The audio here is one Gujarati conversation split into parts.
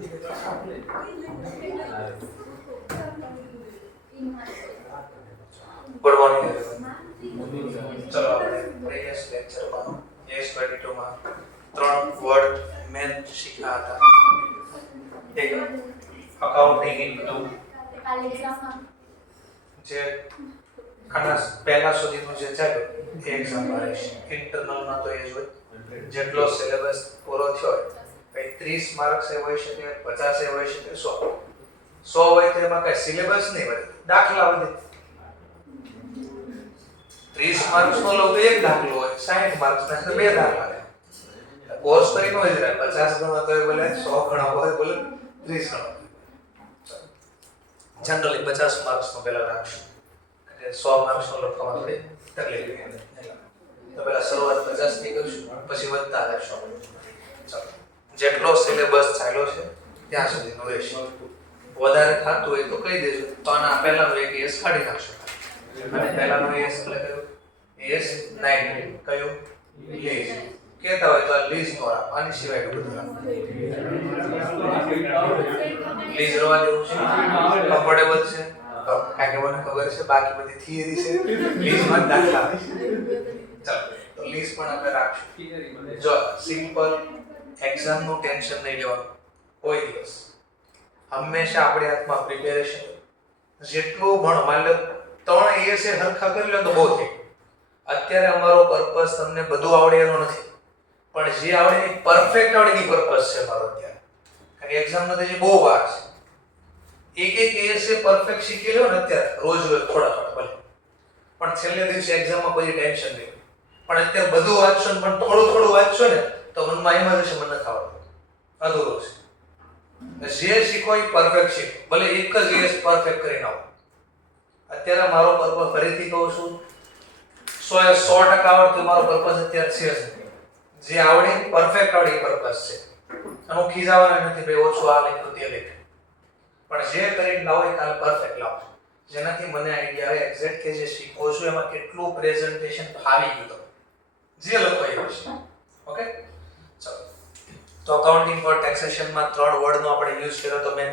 ગુડ મોર્નિંગ ચલો આપણે પ્રીવિયસ લેક્ચરમાં AS22 માં ત્રણ વર્ડ મેન શીખ્યા હતા. એક અકાઉન્ટિંગ ઇન્કમ, જે આના પહેલા સુધીનું જે ચાલ્યું એ એક્ઝામમાં રહેશે. ઇન્ટરનલમાં તો એ જ હોય. જેટલો સિલેબસ પૂરો થયો હોય, કંઈ 30 માર્ક્સ એ હોઈ શકે, 50 એ હોઈ શકે, 100 હોય તો એમાં કઈ સિલેબસ નહીં હોય, દાખલા વધે. 30 માર્ક્સ નો લો તો એક દાખલો હોય, 60 માર્ક્સ ના તો બે દાખલા હોય. કોર્સ કરીને હોય જ રહે. 50 ગણો તો બોલે 100 ગણો હોય, બોલે 30 ગણો. જનરલી 50 માર્ક્સ નો પહેલા રાખશું, એટલે 100 માર્ક્સ નો લખવામાં થોડી તકલીફ પડે. તો પહેલા શરૂઆત 50 થી કરશું, પછી વધતા જશું. ચાલો, જેટલો સિલેબસ ચાલ્યો છે ત્યાં સુધીનો રહેશે. વધારે થતું હોય તો કહી દેજો, તો આના પહેલાનો એક એસ કાઢી નાખશું. અને પહેલાનો એસ એટલે કયો? એસ 9 કયો? લીઝ. કહેતા હોય તો આ લીઝ નો રાખ, આની સિવાય બધું રાખ. લીઝ રવા દેવું છે, કમ્ફર્ટેબલ છે, કારણ કે મને ખબર છે બાકી બધી થિયરી છે, લીઝ માં દાખલા આવે છે. ચાલો, તો લીઝ પણ આપણે રાખશું. જો સિમ્પલ એક્ઝામ નું ટેન્શન નહીં લેવાનું કોઈ દિવસ. હંમેશા આપણી હાથમાં પ્રિપેરેશન. જેટલું ભણો, માની લો 3 એસ હરખા કરી લો તો બહુ થઈ. અત્યારે અમારો પર્પસ તમને બધું આવડે એનો નથી, પણ જે આવડે એ પરફેક્ટ આવડે એની પર્પસ છે મારો અત્યારે. કારણ કે એક્ઝામ માં તો બહુ વાર છે. એક એસ પરફેક્ટ શીખી લો ને અત્યારે, રોજ થોડા ભલે, પણ છેલ્લે દિવસે એક્ઝામમાં કોઈ ટેન્શન નહીં. પણ અત્યારે બધું વાંચશો ને પણ થોડું વાંચશો ને તો મનમાં એમ જ હશે, મને નથી આવડતું, અધૂરું છે. જે શીખો એ પરફેક્ટ શીખો, ભલે એક જ એસ પરફેક્ટ કરીને આવો. અત્યારે મારો પર્પસ, ફરીથી કહું છું, 100% આવડતું મારો પર્પસ અત્યારે છે જ. જે આવડે પરફેક્ટ આવડે એ પર્પસ છે. અને હું ખીજાવાનો નથી ભાઈ ઓછું આ લખ્યું તે લખ્યું, પણ જે કરીને લાવો એ કાલે પરફેક્ટ લાવો, જેનાથી મને આઈડિયા આવે એક્ઝેક્ટ કે જે શીખો છો એમાં કેટલું પ્રેઝન્ટેશન ફાવી ગયું તમે જે લખો એ છે. ઓકે, ચલો. તો અકાઉન્ટિંગ ફોર ટેક્સેશન માં 3 વર્ડ નો આપણે યુઝ કર્યો. તો મેં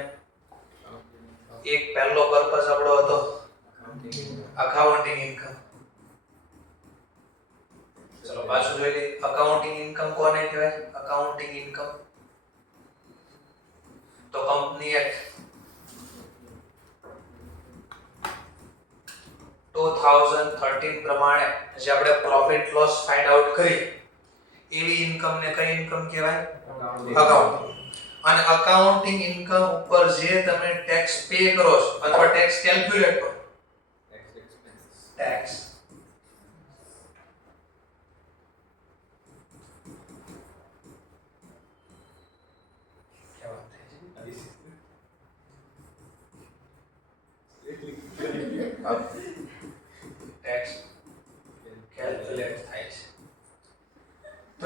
એક પહેલો પર્પસ આપણો હતો અકાઉન્ટિંગ ઇન્કમ. ચલો પાછું જોઈ લઈએ. અકાઉન્ટિંગ ઇન્કમ કોને કહેવાય? અકાઉન્ટિંગ ઇન્કમ તો કંપની એક્ટ 2013 પ્રમાણે જે આપણે પ્રોફિટ લોસ ફાઇન્ડ આઉટ કરી એવી ઇન્કમ ને કઈ ઇન્કમ કહેવાય? અકાઉન્ટિંગ. અને અકાઉન્ટિંગ ઇન્કમ ઉપર જે તમે ટેક્સ પે કરો છો અથવા ટેક્સ કેલ્ક્યુલેટ કરો, ટેક્સ ટેક્સ કેલ્ક્યુલેટ થાય છે. તો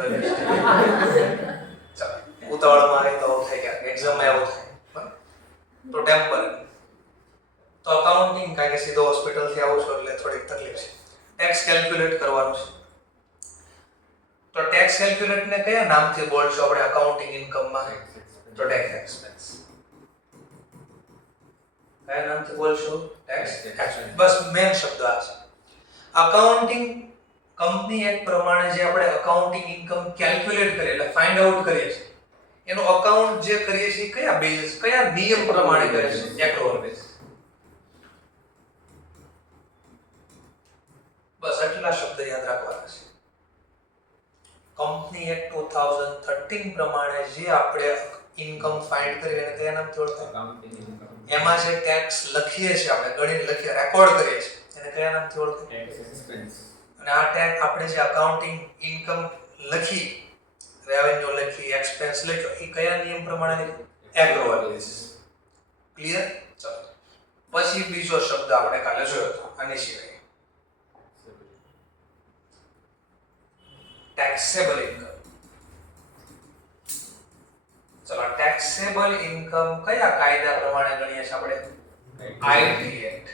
ચાલો, ઉતાવળમાં આવી તો થઈ ગયા, એક્ઝામમાં એવું થાય. તો ટેમ્પરરી. તો અકાઉન્ટિંગ, કારણ કે સીધો હોસ્પિટલ થી આવો છો એટલે થોડીક તકલીફ છે. ટેક્સ કેલ્ક્યુલેટ કરવાનું છે. તો ટેક્સ કેલ્ક્યુલેટ ને કયા નામથી બોલશો આપણે અકાઉન્ટિંગ ઇન્કમમાં? તો ટેક્સ એક્સપેન્સ. કયા નામથી બોલશો? Tax expense. બસ મેન શબ્દ આ છે. અકાઉન્ટિંગ કંપની એક્ટ પ્રમાણે જે આપણે અકાઉન્ટિંગ ઇન્કમ કેલ્ક્યુલેટ કરીએ એટલે ફાઇન્ડ આઉટ કરીએ છીએ, એનો અકાઉન્ટ જે કરીએ છીએ કયા બેઝિસ, કયા નિયમ પ્રમાણે કરીએ છીએ? એક્રોલ બેઝ. બસ આટલા શબ્દ યાદ રાખવાના છે. કંપની એક્ટ 2013 પ્રમાણે જે આપણે ઇન્કમ ફાઇન્ડ કરી એને કયા નામથી ઓળખાય? એમાં જે ટેક્સ લખીએ છીએ આપણે, ગણીને લખીએ, રેકોર્ડ કરીએ છીએ, એને કયા નામથી ઓળખાય? Tax expense. અને આ ટેક્સ આપણે જે અકાઉન્ટિંગ ઇન્કમ લખી, રેવન્યુ લખી, એક્સપેન્સ લખ્યો, એ કયા નિયમ પ્રમાણે લખી? એક્રોલ બેઝિસ. ક્લિયર? ચલો, પછી બીજો શબ્દ આપણે કાલે જોયો હતો આની સિવાય, ટેક્સેબલ ઇન્કમ. ચલો, ટેક્સેબલ ઇન્કમ કયા કાયદા પ્રમાણે ગણીએ છીએ આપણે? આઈટી એક્ટ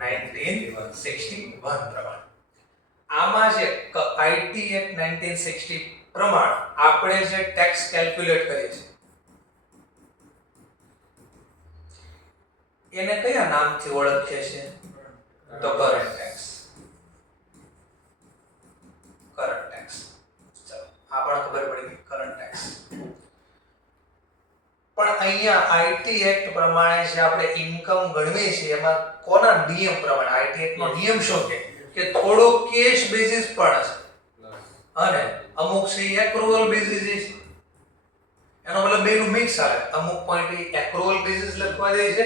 1961 પ્રમાણે. આમાં જે આઈટી એક્ટ 1960 પ્રમાણે આપણે જે ટેક્સ કેલ્ક્યુલેટ કરીએ છીએ એને કયા નામથી ઓળખીએ છીએ? તો કરંટ ટેક્સ. Current tax. ચલો આ પણ ખબર પડી કરંટ ટેક્સ. પણ અહીંયા આઈટી એક્ટ પ્રમાણે જે આપણે ઇન્કમ ગણવી છે એમાં કોના નિયમ પ્રમાણે આઈટી એક્ટ નો નિયમ શું કે થોડો કેશ બેસિસ પણ છે અને અમુક છે એક્રુઅલ બેસિસ છે. એનો મતલબ બેનું મિક્સ આવે. અમુક પોઈન્ટ એક્રુઅલ બેસિસ લખવા દે છે,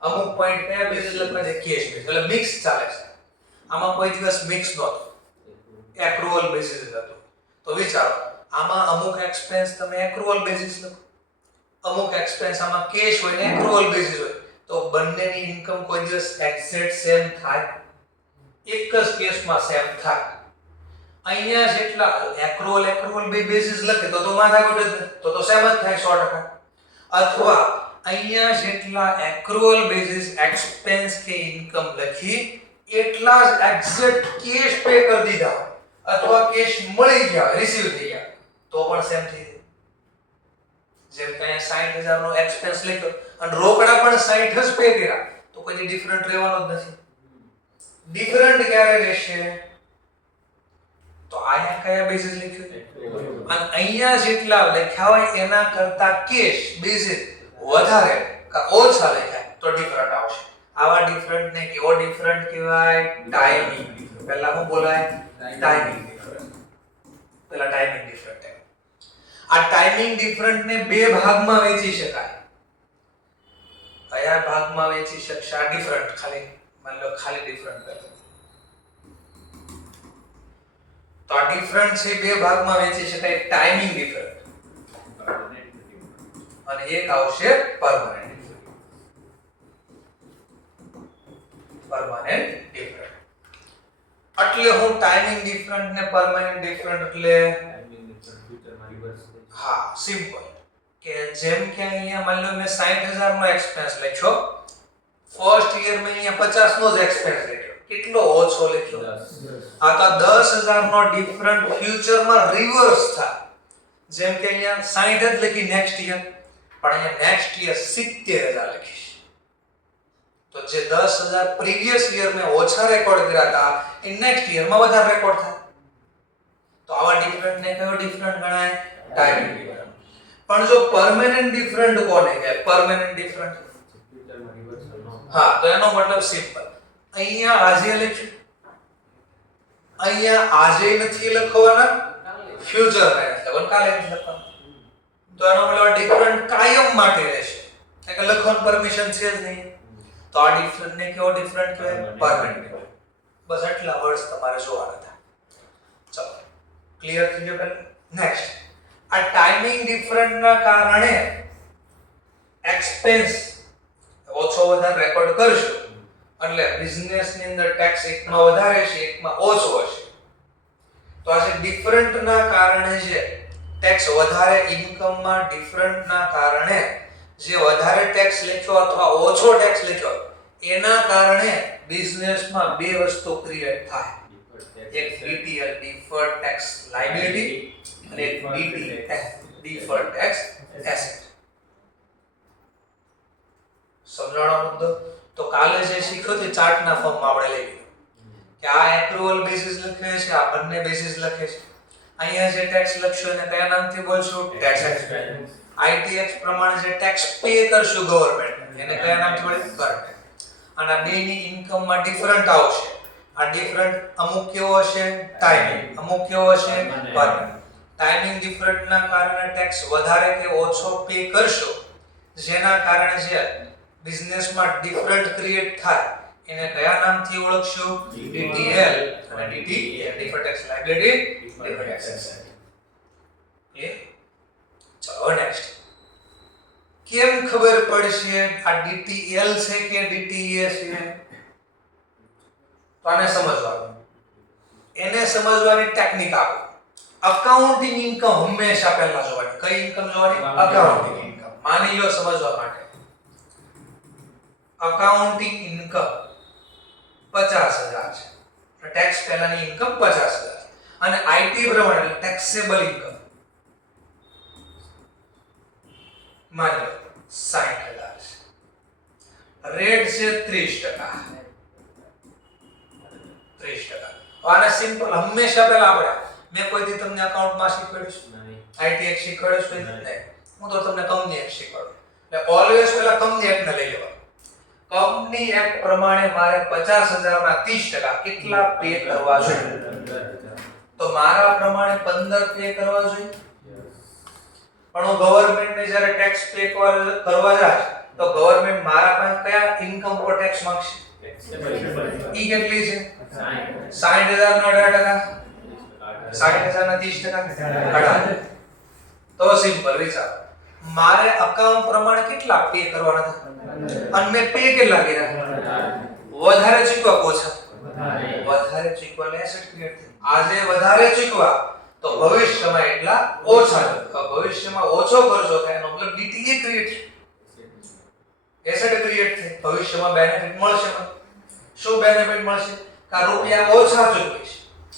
અમુક પોઈન્ટ કયા બેસિસ લખવા દે? Cash basis. એટલે મિક્સ ચાલે છે. આમાં કોઈ દિવસ મિક્સ નહોતું, એક્રુઅલ બેસિસ હતું. તો વિચારો આમાં અમુક એક્સપેન્સ તમે એક્રુઅલ બેસિસ લખો, અમુક એક્સપેન્સ આમાં કેશ હોય ને એક્રુઅલ બેસિસ હોય, તો બંનેની ઇન્કમ કોઈ દિવસ એક્ઝેક્ટ સેમ થાય? એક જ કેસમાં સેમ થાય. અહીંયા જેટલા એક્રુઅલ બે બેસિસ લખે તો માથાકૂટ જ નથી, તો સેમ જ થાય 100%. અથવા અહીંયા જેટલા એક્રુઅલ બેસિસ એક્સપેન્સ કે ઇન્કમ લખી એટલા જ એક્ઝેક્ટ કેશ પે કરી દીધા અથવા કેશ મળી ગયા, રિસીવ થઈ ગયા, તો પણ સેમ થઈ જાય. જેમ કે 60000 નો એક્સપેન્સ લખ્યો અને રોકડા પણ 60 જ પે કર્યા, તો કોઈ ડિફરન્ટ રહેવાનો જ નથી. ડિફરન્ટ ક્યારે રહેશે? તો આયા કયા બેસિસ લખ્યું છે અને અહીંયા જેટલા લખ્યા હોય એના કરતા કેશ બેસિસ વધારે કે ઓછા લખ્યા તો ડિફરન્ટ આવશે. આવા ડિફરન્ટ ને કેવો ડિફરન્ટ કહેવાય? ટાઈમિંગ. પહેલા શું બોલાય? Timing different. પહેલા ટાઈમિંગ ડિફરન્ટ. આ ટાઈમિંગ ડિફરન્ટ ને બે ભાગમાં વહેંચી શકાય. કયા ભાગમાં વહેંચી શકશે? આ ડિફરન્ટ ખાલી માની લો ખાલી ડિફરન્ટ કરો તો આ ડિફરન્ટ છે બે ભાગમાં વહેંચી શકાય. ટાઈમિંગ ડિફરન્ટ અને એક આવશે પરમાનન્ટ ડિફરન્ટ. પરમાનન્ટ ડિફરન્ટ એટલે હું ટાઈમિંગ ડિફરન્ટ ને પરમાનન્ટ ડિફરન્ટ એટલે હા સિમ્પલ કે જેમ કે અહીંયા માની લો મેં 60000 નો એક્સપેન્સ લખ્યો, ફર્સ્ટ યર મેં અહીંયા 50 નો જ એક્સપેન્સ લખ્યો. કેટલો ઓછો લખ્યો? 10. આ તો 10000 નો ડિફરન્ટ ફ્યુચરમાં રિવર્સ થાય. જેમ કે અહીંયા 60 જ લખી નેક્સ્ટ યર, પણ અહીંયા નેક્સ્ટ યર 70000 લખીશ. તો જે 10000 પ્રીવિયસ યર મેં ઓછા રેકોર્ડ કર્યા હતા એ નેક્સ્ટ યરમાં વધારે રેકોર્ડ થાય. તો આવા ડિફરન્ટ ને કયો ડિફરન્ટ ગણાય? Timing different. પણ જો પરમેનન્ટ ડિફરન્ટ કોને કહેવાય? પરમેનન્ટ ડિફરન્ટ હા તો એનો મતલબ સિમ્પલ. અહીંયા આજે લખ્યું, અહીંયા આજે નથી લખવાના, ફ્યુચર માં લખવાનું, કાલે નથી લખવાનું. તો એનો મતલબ ડિફરન્ટ કાયમ માટે રહેશે, એટલે લખવાની પરમિશન છે જ નહીં. તો આ ડિફરન્ટ ને કેવો ડિફરન્ટ કહેવાય? પરમેનન્ટ. બસ આટલા વર્ડ્સ તમારે જોવાના હતા. ચલો ક્લિયર થઈ ગયો? પહેલા નેક્સ્ટ આ ટાઈમિંગ ડિફરન્ટ ના કારણે એક્સપેન્સ ઓછો વધારે રેકોર્ડ કરશો એટલે બિઝનેસ ની અંદર ટેક્સ એકમાં વધારે છે એકમાં ઓછો હશે. તો આ જે ડિફરન્ટ ના કારણે જે ટેક્સ વધારે ઇન્કમ માં ડિફરન્ટ ના કારણે જે વધારે ટેક્સ લખ્યો અથવા ઓછો ટેક્સ લખ્યો એના કારણે બિઝનેસ માં બે વસ્તુ ક્રિએટ થાય. એક ડીટીએલ ડિફર્ડ ટેક્સ લાયબિલિટી અને એક ડીટીએફ ડિફર્ડ ટેક્સ એસેટ. સમજાણો મુદ્દો? તો કાલે જે શીખ્યો તે ચાર્ટના ફોર્મમાં આપણે લઈ લીધો કે આ એક્રુઅલ બેસિસ લખે છે, આ બંને બેસિસ લખે છે. અહીંયા જે ટેક્સ લખશો એને કયા નામથી બોલશો? Tax expense. આઈટીએક્સ પ્રમાણે જે ટેક્સ પે કરશું ગવર્નમેન્ટ એને કયા નામથી બોલે? કરંટ. અને આ બેની ઇન્કમમાં ડિફરન્ટ આવશે. આ ડિફરન્ટ અમુક કેવો હશે? ટાઈમિંગ. અમુક કેવો હશે? પરમેનન્ટ. ટાઈમિંગ ડિફરન્ટના કારણે ટેક્સ વધારે કે ઓછો પે કરશો જેના કારણે જે બિઝનેસમાં ડિફરન્ટ ક્રિએટ થાય એને કયા નામથી ઓળખશો? ડીટીએલ અને DTF deferred tax liability deferred tax asset. Clear? ચલો નેક્સ્ટ. કેમ ખબર પડશે આ ડીટીએલ છે કે ડીટીએ છે? તો આને સમજવાનું. એને સમજવાની ટેકનિક આપો. અકાઉન્ટિંગ ઇન્કમ હંમેશા પહેલા જોવાની. કઈ ઇન્કમ જોવાની? Accounting income. માની લો સમજવા માટે અકાઉન્ટિંગ ઇન્કમ 50000 છે. ટેક્સ પહેલાની ઇન્કમ 50000 અને આઈટી પ્રમાણે ટેક્સેબલ ઇન્કમ માની લો 60000 છે. રેટ છે 30%. 30%. આને સિમ્પલ હંમેશા પહેલા આપણે મેં કોઈથી તમને અકાઉન્ટમાં શીખવાડ્યું નહીં, આઈટી શીખવાડ્યું નહીં, હું તો તમને કંપની એક્ટ શીખવાડું. એટલે ઓલવેઝ પહેલા કંપની એક્ટ ને લઈ લેવાનું. કંપની એક્ટ પ્રમાણે મારે 50,000 ના 30% કેટલા પે કરવા જોઈએ? તો મારા પ્રમાણે 15 પે કરવા જોઈએ. પણ હું ગવર્નમેન્ટ ને જ્યારે ટેક્સ પે કરવા જાય તો ગવર્નમેન્ટ મારા પાસે કયા ઇન્કમ પર ટેક્સ માંગશે? ઈ કેટલી છે? 60,000 ના 18%. 60,000 ના 30% 18. તો સિમ્પલ વિચાર, મારે અકાઉન્ટ પ્રમાણે કેટલા પે કરવાના હતા અને મેં પે કેટલા કર્યા? વધારે ચૂકવા ઓછા? વધારે ચૂકવા એટલે એસેટ ક્રિએટ થાય. આજે વધારે ચૂકવા તો ભવિષ્યમાં એટલા ઓછા ચૂકવા. ભવિષ્યમાં ઓછો ખર્ચો થાય એનો મતલબ ડીટીએ ક્રિએટ થાય, એસેટ ક્રિએટ થાય. ભવિષ્યમાં બેનિફિટ મળશે. શું બેનિફિટ મળશે? કે રૂપિયા ઓછા ચૂકવીશ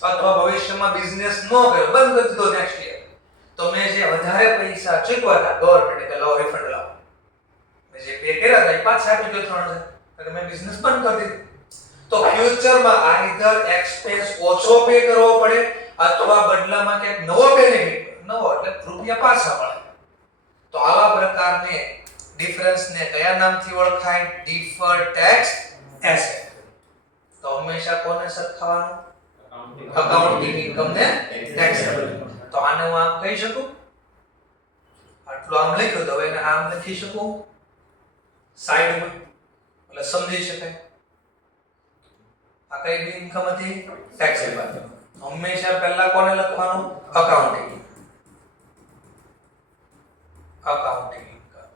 અથવા ભવિષ્યમાં બિઝનેસ ન કર્યો, બંધ કરી દીધો નેક્સ્ટ યર, તો મેં જે વધારે પૈસા ચૂકવ્યા હતા ગવર્નમેન્ટ કે લાવો રિફંડ લાવો, મેં જે પે કર્યા હતા એ પાછા આપી દો 3,000 એટલે મેં બિઝનેસ બંધ કરી દીધો. તો ફ્યુચરમાં આઈધર એક્સપેન્સ ઓછો પે કરવો પડે અથવા બદલામાં કે નવો બેનિફિટ, નવો એટલે રૂપિયા પાછા મળે. તો આવા પ્રકારને ડિફરન્સને કયા નામથી ઓળખાય? ડિફર્ડ ટેક્સ એસેટ. તો હંમેશા કોને સરખાવવાનું? અકાઉન્ટિંગ ઇન્કમ ને ટેક્સેબલ. તો આને હું આમ કહી શકું, આટલું આમ લખ્યું તો હવે એને આમ લખી શકું સાઈડમાં, એટલે સમજી શકાય. આ કઈ બી ઇન્કમ હતી? ટેક્સેબલ. હંમેશા પહેલા કોને લખવાનું? અકાઉન્ટિંગ. Accounting income.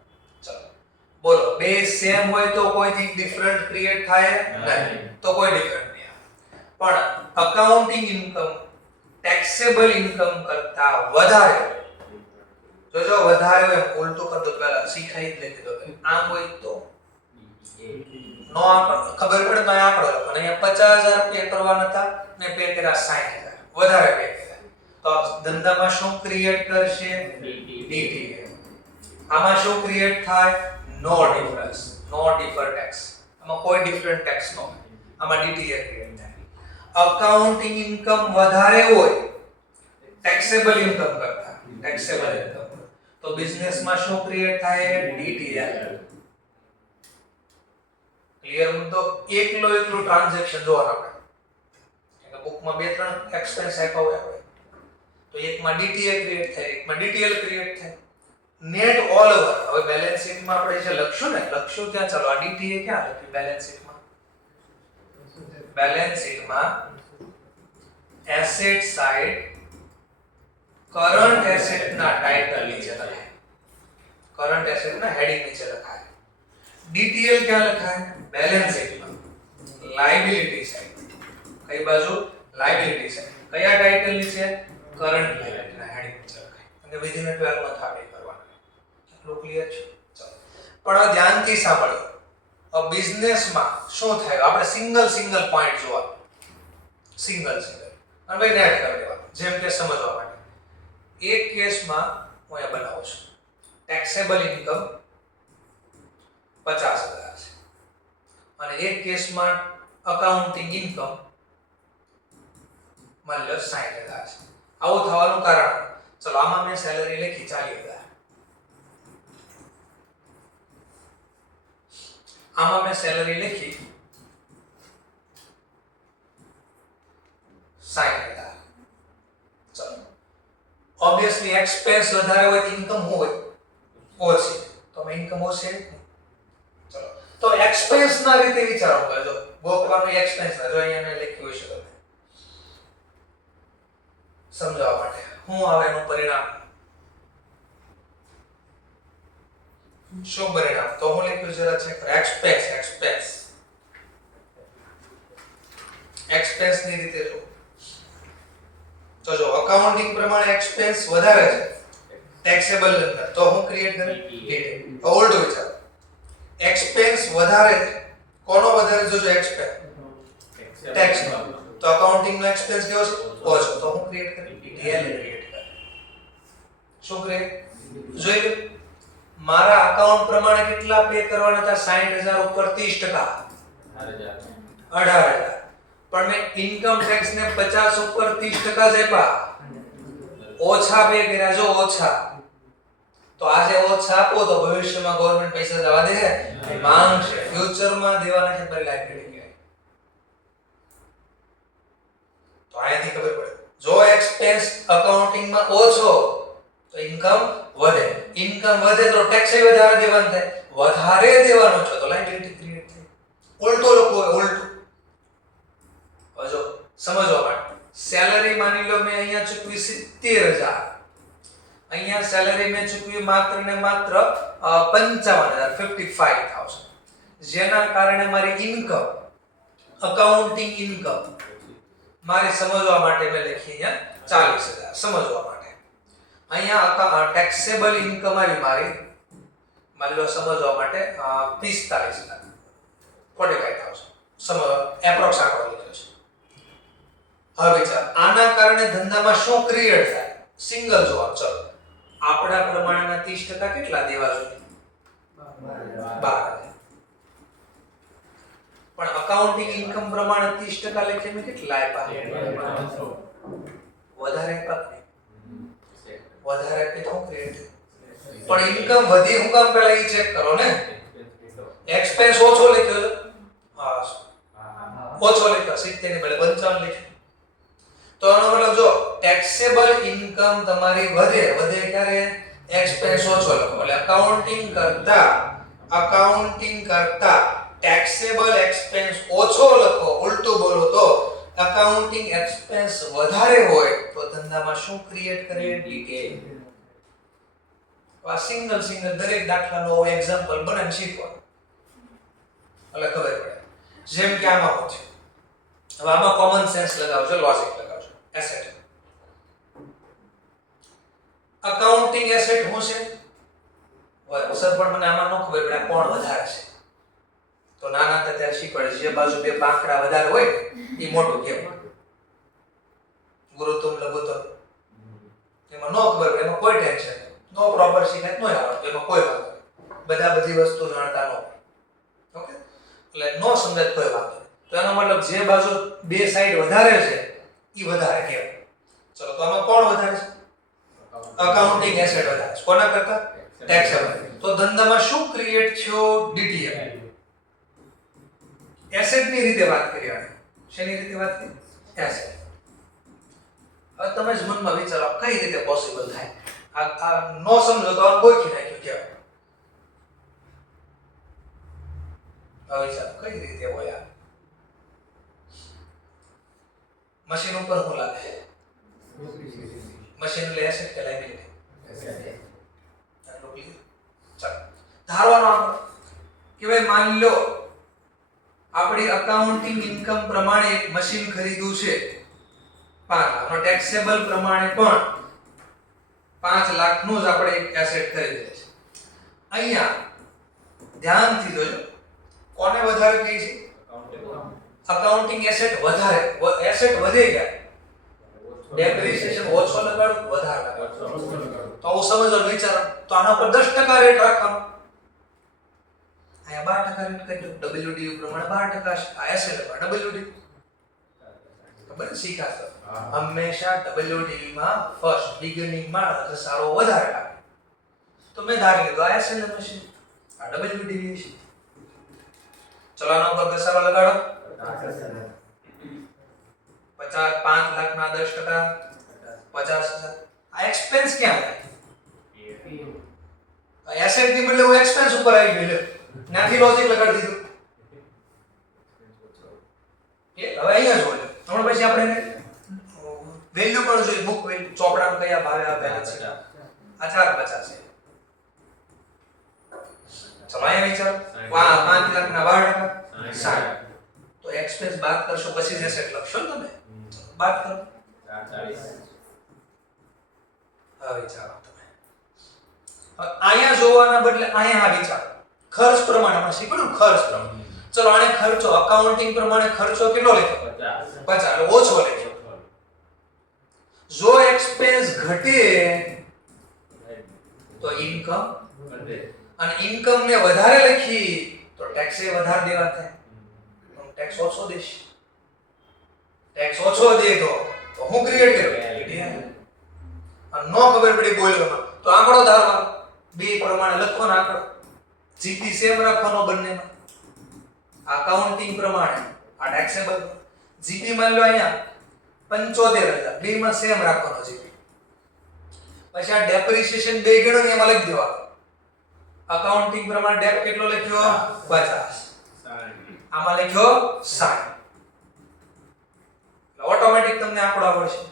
ચલો બોલો, બે સેમ હોય તો કોઈથી ડિફરન્ટ ક્રિએટ થાય નહીં, તો કોઈ ડિફરન્ટ નહીં. પણ અકાઉન્ટિંગ ઇન્કમ ટેક્સેબલ ઇન્કમ કરતા વધારે, જો વધારે હોય ઉલટું કર દો, પહેલા શીખાઈ જ લેતી દો. આમ હોય તો નો આંકડો ખબર પડે તો આંકડો લખો. અને અહીંયા 50,000 પે કરવાના હતા ને પે કર્યા 60,000, વધારે પે કર્યા. તો ધંધામાં શું ક્રિએટ કરશે? ડીટીએ. આમાં શું ક્રિએટ થાય? નો ડિફરન્સ, નો ડિફર ટેક્સ. આમાં કોઈ ડિફરન્ટ ટેક્સ નો, આમાં ડીટીએ ક્રિએટ થાય. અકાઉન્ટિંગ ઇન્કમ વધારે હોય ટેક્સેબલ ઇન્કમ કરતા, ટેક્સેબલ ઇન્કમ, તો બિઝનેસમાં શું ક્રિએટ થાય? ડીટીએલ. ક્લિયર? તો એકલો ટ્રાન્ઝેક્શન જોવાના આપણે, એટલે બુકમાં 2-3 એક્સપેન્સ આપ્યા હોય આપણે, તો એકમાં ડીટીએ ક્રિએટ થાય, એકમાં ડીટીએલ ક્રિએટ થાય. Net all over. હવે બેલેન્સ શીટમાં આપણે જે લખશું ને, લખશું ત્યાં, ચાલો આ ડીટીએ ક્યાં લખ્યું બેલેન્સ શીટમાં? બેલેન્સ શીટમાં એસેટ સાઇડ કરન્ટ એસેટ ના ટાઇટલ નીચે લખાય, કરન્ટ એસેટ ના હેડિંગ નીચે લખાય. ડીટીએલ ક્યાં લખાય? બેલેન્સ શીટમાં લાયબિલિટી સાઇડ. કઈ બાજુ? Liability side. કયા ટાઇટલ નીચે? કરન્ટ લાયબિલિટી ના હેડિંગ નીચે લખાય. અને વિધિન 12 માં થાળી કરવાનું. એટલું ક્લિયર છે? ચાલો પણ આ ધ્યાનથી સાંભળો. અ બિઝનેસમાં શું થાય? આપણે સિંગલ પોઈન્ટ જોવા, સિંગલ અને ભાઈ નેટ કરી દેવાનું, જેમ કે સમજવા માટે. એક કેસમાં હું અહીંયા બનાવું છું, ટેક્સેબલ ઇન્કમ 50,000 છે અને એક કેસમાં અકાઉન્ટિંગ ઇન્કમ માની લો 60,000 છે. આવું થવાનું કારણ, ચલો આમાં મેં સેલરી લખી 40,000, આમાં મેં સેલરી લખી 60,000. ચલો ઓબ્વિયસલી એક્સપેન્સ વધારે હોય તો ઇન્કમ હોય ઓછી, તો મેં ઇન્કમ ઓછી. ચલો તો એક્સપેન્સ ના રીતે વિચારો કરજો, ગોખવાનું એક્સપેન્સ ના, જો અહીંયા મેં લખ્યું છે તમે સમજાવવા માટે. શું આવે એનું પરિણામ? શું પરિણામ? તો હું લખ્યું જરા ચેક કરો. એક્સપેન્સ ની રીતે જો, તો જો અકાઉન્ટિંગ પ્રમાણે એક્સપેન્સ વધારે છે ટેક્સેબલ અંદર, તો હું ક્રિએટ કરી ઓલ્ડ વિચાર. એક્સપેન્સ વધારે છે, કોનો વધારે? જોજો એક્સપેન્સ ટેક્સ નો, તો અકાઉન્ટિંગ નો એક્સપેન્સ કેવો છે? ઓછો, તો હું ક્રિએટ કરી ડીટીએલ ક્રિએટ કરી. શું ક્રિએટ? જોઈ લો, મારા અકાઉન્ટ પ્રમાણે કેટલા પે કરવાના હતા? 60000 ઉપર 30%, 18000. પણ મેં ઇન્કમ ટેક્સ ને 50 ઉપર 30% જ આપ્યા, ઓછા પે કર્યા. જો ઓછા, તો આજે ઓછા આપો તો ભવિષ્યમાં ગવર્નમેન્ટ પૈસા જવા દે માંગશે, ફ્યુચરમાં દેવાના છે પર લાયબિલિટી કહેવાય. તો અહીંયાથી ખબર પડે, જો એક્સપેન્સ અકાઉન્ટિંગમાં ઓછો તો ઇન્કમ વધે, ઇન્કમ વધે તો ટેક્સ વધારે દેવાનું થાય, વધારે દેવાનો છે તો લાયબિલિટી ક્રિએટ થાય. ઉલટો લોકો ઉલટું. હવે જો સમજવા માટે, સેલરી માની લો મેં અહીંયા ચૂકવી 70000, અહીંયા સેલરી મેં ચૂકવી માત્ર ને માત્ર 55000, 55000, જેના કારણે મારી ઇન્કમ, અકાઉન્ટિંગ ઇન્કમ મારી સમજવા માટે મેં લખી અહીંયા 40000 સમજવા માટે. અહીંયા ટેક્સેબલ ઇન્કમ આવી મારી, માની લો સમજવા માટે 45 લાખ, 45000 સમજ એપ્રોક્સ આંકડો લીધો છે. હવે વિચાર, આના કારણે ધંધામાં શું ક્રિએટ થાય? સિંગલ જવાબ. ચલો, આપણા પ્રમાણેના 30% કેટલા દેવા જોઈએ? 12. પણ અકાઉન્ટિંગ ઇન્કમ પ્રમાણે 30% લેખે મેં કેટલા આપ્યા? વધારે આપ્યા. વધારે આપી તો ક્રિએટ. પણ ઇન્કમ વધી, હું કામ પહેલા એ ચેક કરો ને. એક્સપેન્સ ઓછો લખ્યો છે, હા ઓછો લખ્યો, 70 ની બદલે 55 લખ્યો. તો આનો મતલબ જો ટેક્સેબલ ઇન્કમ તમારી વધે, વધે ક્યારે? એક્સપેન્સ ઓછો લખો. એટલે અકાઉન્ટિંગ કરતા ટેક્સેબલ એક્સપેન્સ ઓછો લખો. ઉલટું બોલો તો અકાઉન્ટિંગ એક્સપેન્સ વધારે હોય તો ધંધામાં શું ક્રિએટ કરે? ડીકે. આ સિંગલ દરેક દાખલાનો એક્ઝામ્પલ બનાવીને શીખવાનું એટલે ખબર પડે. જેમ કે આમાં હોય છે, હવે આમાં કોમન સેન્સ લગાવજો, લોજિક લગાવજો. એસેટ, અકાઉન્ટિંગ એસેટ શું છે? સર પણ મને આમાં ન ખબર પડે કોણ વધારે છે. તો નાના હતા ત્યારે શીખવાડે, જે બાજુ બે પાંખડા વધારે હોય એ મોટું કહેવાય. ગુરુતુમ લઘુતુમ એમાં ન ખબર પડે, એમાં કોઈ ટેન્શન નહીં, નો પ્રોપર શીખાય નો આવડે, એમાં કોઈ વાંધો નહીં. બધી વસ્તુ જાણતા ન હોય. ઓકે, એટલે નો સમજાય કોઈ વાંધો નહીં. તો એનો મતલબ જે બાજુ બે સાઈડ વધારે છે ઈ વધારે કહેવાય. ચલો, તો આમાં કોણ વધારે છે? અકાઉન્ટિંગ એસેટ વધારે છે. કોના કરતા? ટેક્સેબલ. તો ધંધામાં શું ક્રિએટ થયો? ડીટીએમ. એસેટ ની રીતે વાત કરી. આને શેની રીતે વાત કરી? એસેટ. હવે તમે જ મનમાં વિચારો કઈ રીતે પોસિબલ થાય? આ નો સમજો તો આ ગોખી નાખ્યું કેવાય. હવે વિચારો કઈ રીતે હોય? આ મશીન ઉપર શું લાગે? મશીન એટલે એસેટ કે લાયબિલિટી? એસેટ. ચાલો, ધારવાનો આંકડો કે ભાઈ માની લો આપણી અકાઉન્ટિંગ ઇન્કમ પ્રમાણે એક મશીન ખરીદ્યું છે 5 લાખનો, ટેક્સેબલ પ્રમાણે પણ 5 લાખનું જ આપણે એક એસેટ ખરીદેલ છે. અહીંયા ધ્યાનથી જોજો, કોને વધારે કહી છે? અકાઉન્ટિંગ એસેટ વધારે, એસેટ વધે ગયા, ડેપ્રિસિએશન ઓછો લગાડો, વધારે લગાડો. તો આવું સમજો, વિચારો. તો આના પર 10% રેટ રાખવાનો, અહીંયા 12% રેટ કરી દો. WDU પ્રમાણે 12%, આ એસેટ પર WDU ખબર શીખાતો. હંમેશા WDU માં ફર્સ્ટ બિગિનિંગ માં ઘસારો વધારે લાગે. તો મેં ધારી લીધું આ એસેટ મશીન, આ WDU છે. ચલો, આના ઉપર ઘસારો લગાડો. 5 લાખના 10%, 50000. આ એક્સપેન્સ ક્યાં થાય? એસેટ ની બદલે હું એક્સપેન્સ ઉપર આવી ગયો, ત્યાંથી લોજિક લગાડી દીધું. હવે અહીંયા જોજો, હમણાં પછી આપણે વેલ્યુ પણ જોઈએ, બુક વેલ્યુ, ચોપડામાં કયા ભાવે આપેલા છે. આ 450 છે. ચલો, અહીંયા વિચારો, 5 લાખના 12%, 60. તો એક્સપેન્સ બાદ કરશો પછી જ એસેટ લખશો ને તમે. બાદ કરો 40. હવે વિચારો તમે, અહીંયા જોવાના બદલે અહીંયા વિચારો. ખર્ચ પ્રમાણમાં શીખવાનું, ખર્ચ પ્રમાણે. ચલો, આને ખર્ચો, અકાઉન્ટિંગ પ્રમાણે ખર્ચો કેટલો લખ્યો? 50. એટલે ઓછો લખ્યો. જો એક્સપેન્સ ઘટે તો ઇન્કમ અને ઇન્કમ ને વધારે લખી તો ટેક્સ એ વધારે દેવા થાય. ટેક્સ ઓછો દેશ, ટેક્સ ઓછો દે તો હું ક્રિએટ કર્યો અને નો ખબર પડી બોલવામાં તો આંકડો ધારવાનો બે પ્રમાણે લખવાનો આંકડો જીપી સેમ રાખવાનો બંનેમાં અકાઉન્ટિંગ પ્રમાણે આ ટેક્સેબલ જીપી માન લો અહીંયા 75000 બે માં સેમ રાખવાનો જીપી. પછી આ ડેપ્રિસિએશન બે ગણો ને એમાં લખી દેવાનો અકાઉન્ટિંગ પ્રમાણે ડેપ કેટલો લખ્યો 50 આમાં લખ્યો 60 ઓટોમેટિક તમને આંકડો આવડશે.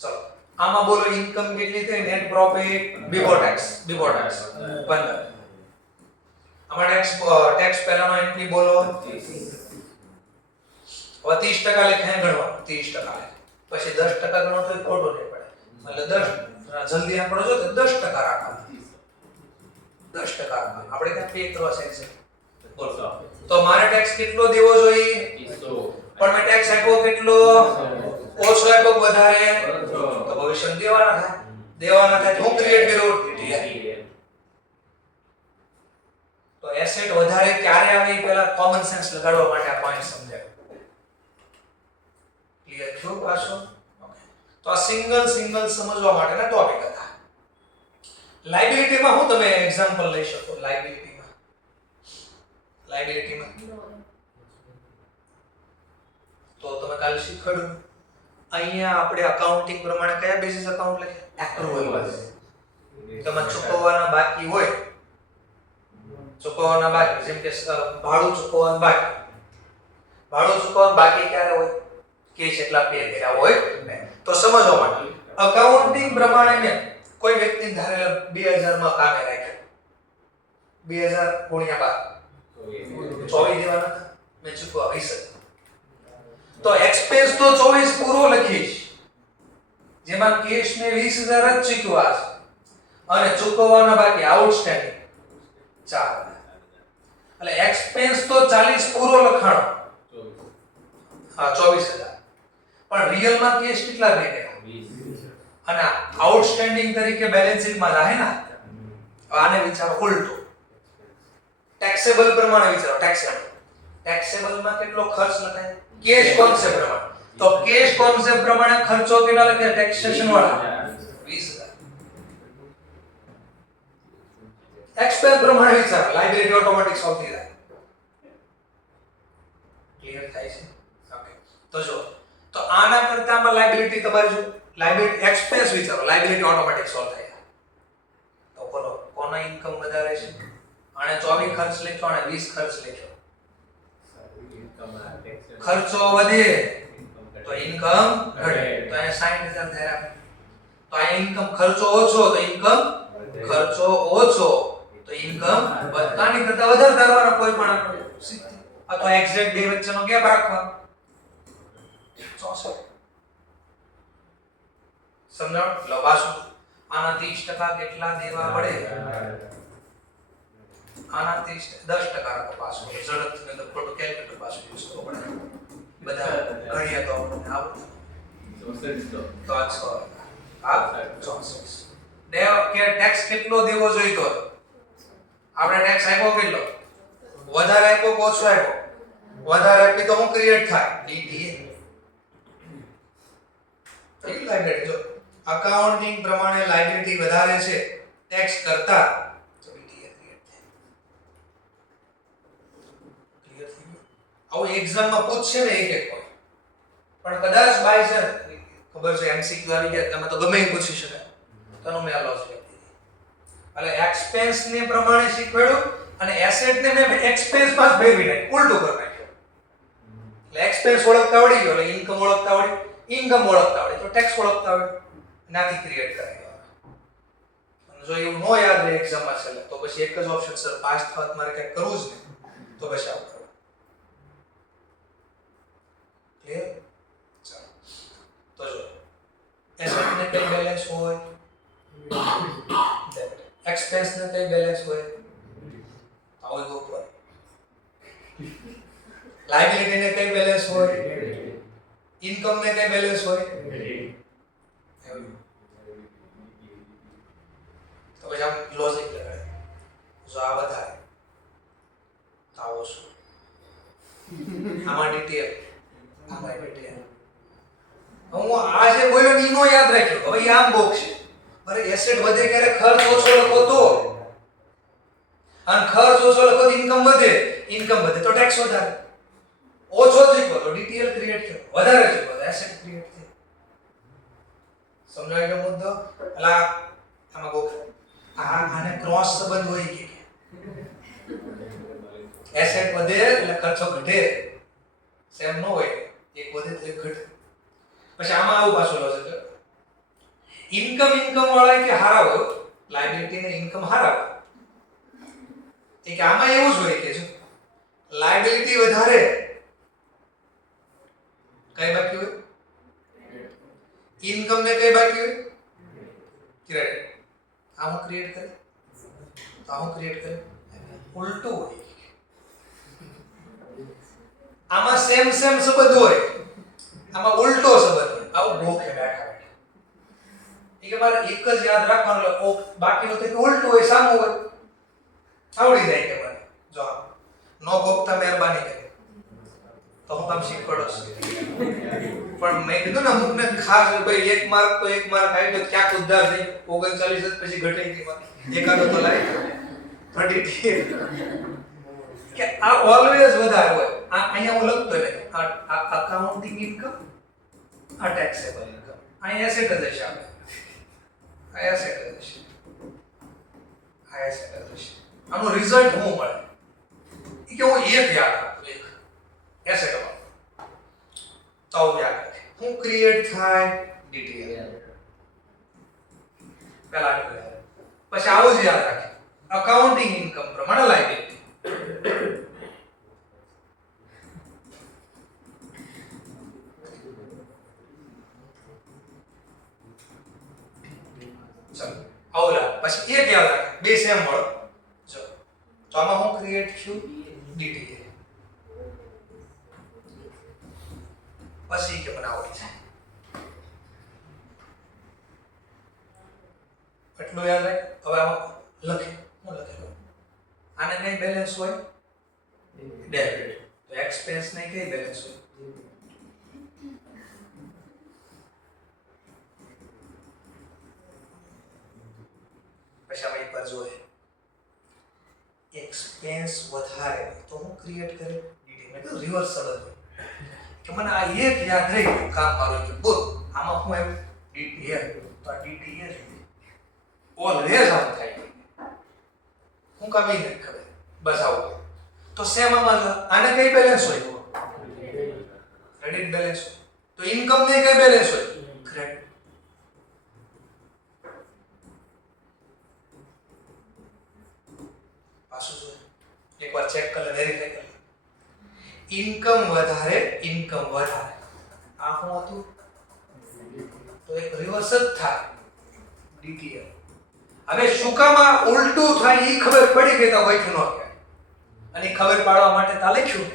ચલો આમાં બોલો ઇન્કમ કેટલી થઈ નેટ પ્રોફિટ બિફોર ટેક્સ 15 આમાં ટેક્સ પહેલાનો એન્ટ્રી બોલો 30% લેખાય ગણવાનું 30% પછી 10% ગણો તો ખોટો નહીં પડે એટલે 10 જલ્દી આંકડો જો તો 10% રાખવાનો 10% આપણે ત્યાં પે કરવા સેક્શન બોલો તો મારે ટેક્સ કેટલો દેવો જોઈએ પણ મેં ટેક્સ આપ્યો કેટલો ઓછો આપ્યો વધારે તો ભવિષ્યમાં દેવાના થાય હું ક્રિએટ કર્યો ડીટીઆર. તો એસેટ વધારે ક્યારે આવે એ પહેલા કોમન સેન્સ લગાડવા માટે આ પોઈન્ટ સમજાય. ક્લિયર થયું પાછો? ઓકે તો આ સિંગલ સમજવા માટેના ટોપિક હતા. લાયબિલિટીમાં હું તમે એક્ઝામ્પલ લઈ શકો લાયબિલિટીમાં તો તમે કાલે શીખવાડ્યું અહીંયા આપણે અકાઉન્ટિંગ પ્રમાણે કયા બેસિસ અકાઉન્ટ લખ્યા એક્રુઅલ બેસિસ. તમે ચૂકવવાના બાકી હોય જેમ કે ભાડું ચૂકવવાનું બાકી ક્યારે હોય કેશ એટલા પે કર્યા હોય તો સમજવા માટે અકાઉન્ટિંગ પ્રમાણે મેં કોઈ વ્યક્તિ ધારેલા 2000 માં કામે રાખ્યો 2000 ગુણ્યા 12 24 દેવાના મેં ચૂકવા 20 તો એક્સપેન્સ તો 24 પૂરો લખીશ જેમાં કેશ ને 20000 જ ચૂકવા છે અને ચૂકવવાના બાકી આઉટસ્ટેન્ડિંગ 4 એટલે એક્સપેન્સ તો 40 પૂરો લખાણો 24000 પણ રિયલ માં કેશ કેટલા રહી ગયા 20 અને આઉટસ્ટેન્ડિંગ તરીકે બેલેન્સ શીટમાં રહે ને આને વિચારો ઉલટો ટેક્સેબલ પ્રમાણે વિચારો ટેક્સેબલ માં કેટલો ખર્ચ લખાય કેશ કોન્સેપ્ટ પ્રમાણે તો કેશ કોન્સેપ્ટ પ્રમાણે ખર્ચો કેટલા લખે ટેક્સેશન વાળા 20000 એક્સપેન્સ પ્રમાણે વિચારો લાયબિલિટી ઓટોમેટિક સોલ્વ થઈ જાય. ક્લિયર થાય છે? ઓકે તો જો તો આના કરતામાં લાયબિલિટી તમારે જો લાયબિલિટી એક્સપેન્સ વિચારો લાયબિલિટી ઓટોમેટિક સોલ્વ થઈ જાય. તો બોલો કોના ઇન્કમ વધારે છે આને 24 ખર્ચ લખ્યો અને 20 ખર્ચ લખ્યો ખર્ચો વધે તો ઇન્કમ ઘટે તો એ 60000 થયા તો આ ઇન્કમ ખર્ચો ઓછો તો ઇન્કમ બધાની કરતા વધારે ધારવાનો કોઈ પણ અથવા એક્ઝેક્ટ બે વચ્ચેનો ગેપ રાખવાનો 64 સમજાવ લવાશો આના 30% કેટલા દેવા પડે આના 10% રાખો પાછો ઝડપથી તો ખોટો કેલ્ક્યુલેટર પાછો યુઝ કરવો પડે બધા ગણ્યા તો આપણને આવડતું 64 તો આ 64 દેવ કે ટેક્સ કેટલો દેવો જોઈએ તો આપણે ટેક્સ આપ્યો કેટલો વધારે આપ્યો કે ઓછો આપ્યો વધારે આપી તો હું ક્રિએટ થાય ડીટીએ લાયબિલિટી જો અકાઉન્ટિંગ પ્રમાણે લાયબિલિટી વધારે છે ટેક્સ કરતા તો ડીટીએ ક્રિએટ થાય. ક્લિયર થઈ ગયું? આવું એક્ઝામમાં પૂછશે ને એક પોઈન્ટ પણ કદાચ બાય સર ખબર છે એમસીક્યુ આવી ગયા તમે તો ગમે એ પૂછી શકે તનો મેં આ લોસ લખી દીધી એટલે એક્સપેન્સ ને પ્રમાણે શીખવાડ્યું અને એસેટ ને મેં એક્સપેન્સ માં ભેગવી નાખ્યું ઉલટું કરી નાખ્યું એટલે એક્સપેન્સ ઓળખતા આવડી ગયો એટલે ઇન્કમ ઓળખતા આવડી તો ટેક્સ ઓળખતા આવડી નાથી ક્રિએટ કરી દેવાનું. જો એવું નો યાદ રહે એક્ઝામ માં છેલ્લે તો પછી એક જ ઓપ્શન સર પાસ થવા મારે કંઈક કરવું જ નહીં તો પછી આવું કરો. ક્લિયર? ચાલો તો જો એસેટ ને કઈ બેલેન્સ હોય એક્સપેન્સ ને કઈ બેલેન્સ હોય આવો ગો પર લાયબિલિટી ને કઈ બેલેન્સ હોય ઇન્કમ ને કઈ બેલેન્સ હોય તો પછી આમ લોજિક લગાડે, જો આ વધારે તો આવો શું, આમાં ડીટીએલ, આમાં ડીટીએલ. હું આ જે બોલ્યો ઈ નો યાદ રાખ્યો. હવે આમ બોક્સ છે, અરે એસેટ વધે ક્યારે ખર્ચ ઓછો લખો તો, અને ખર્ચ ઓછો લખો તો ઇન્કમ વધે, ઇન્કમ વધે તો ટેક્સ વધારે, ઓછો જીકો તો ડીટીએલ ક્રિએટ થયો, વધારે જીકો તો એસેટ ક્રિએટ થયો. સમજાય ગયો મુદ્દો? અલા આમાં બોક્સ આને ક્રોસ સંબંધ હોય કે એસેટ વધે એટલે ખર્ચો ઘટે, સેમ નો હોય, એક વધે તો એક ઘટે. પછી આમાં આવું પાછું લોજિક, ઇન્કમ વાળા કે હારા હોય, લાયબિલિટી ને ઇન્કમ હારા હોય. કે આમાં એવું જ હોય કે જો લાયબિલિટી વધારે કઈ બાકી હોય, ઇન્કમ ને કઈ બાકી હોય, ક્રેડિટ. આમાં ક્રિએટ કરે તો આમાં ક્રિએટ કરે, ઉલટું હોય. આમાં સેમ સંબંધ હોય, આમાં ઉલટો સંબંધ હોય. આવું ગોખે બેઠા બેઠા કે મારે એક જ યાદ રાખવાનું, એટલે બાકીનું તો ઉલટું હોય, સામું હોય, આવડી જાય કે મને. જો નો ગોખતા મહેરબાની કરી તો હું કામ શીખવાડો છું. પણ મેં કીધું ને અમુકને ખાસ ભાઈ એક માર્ક આવી ગયો, ક્યાંક ઉદ્ધાર થઈ 39 જ પછી ઘટાઈ ગઈ માર્ક, એકાદો તો લાઈ 33 કે આ ઓલવેઝ વધારે હોય. આ અહીંયા હું લખતો ને આ અકાઉન્ટિંગ ઇન્કમ, આ ટેક્સેબલ ઇન્કમ, અહીંયા એસેટ જ હશે, આપણે આ એસેટ જ હશે, આ એસેટ જ હશે. આનો રિઝલ્ટ શું મળે કે હું એક યાદ રાખું, એક એસેટ માં તો યાદ રાખે હું ક્રિએટ થાય ડીટીએલ પહેલા પછી આવું જ યાદ રાખે અકાઉન્ટિંગ ઇન્કમ પ્રમાણે લાયબિલિટી. ચલો આવલા પછી એક યાદ રાખે, બે સેમ મળો. જો તો આમાં હું ક્રિએટ થયું ડીટીએલ, પછી કે મને આવડી જાય એટલું યાદ રાખ. હવે આમાં લખે હું લખેલો, આને કઈ બેલેન્સ હોય, ડેબિટ. તો એક્સપેન્સ ને કઈ બેલેન્સ હોય, પછી આમાં એકવાર જોઈએ એક્સપેન્સ વધારે તો હું ક્રિએટ કરે ડીટી, મેં કીધું રિવર્સ સંબંધ હોય કે મને આ એક યાદ રહી ગયું કામ મારું કે બોલ આમાં હું આવ્યું ડીટીએલ, તો આ ડીટીએલ ઓલવેઝ આમ થાય, હું કામ એ નથી ખબર, બસ આવું. તો સેમ આમાં આને કઈ બેલેન્સ હોય, ક્રેડિટ બેલેન્સ હોય. તો ઇન્કમ ને કઈ બેલેન્સ હોય, ક્રેડિટ. પાછું જો એકવાર ચેક કરી વેરીફાઈ કરી, ઇન્કમ વધારે, ઇન્કમ વધારે, આ શું હતું, તો એક રિવર્સ જ થાય ડીટીએલ. હવે શું કામ આ ઉલટું થાય એ ખબર પડી ગઈ તો વૈઠ ન કહેવાય, અને ખબર પાડવા માટે તા લખ્યું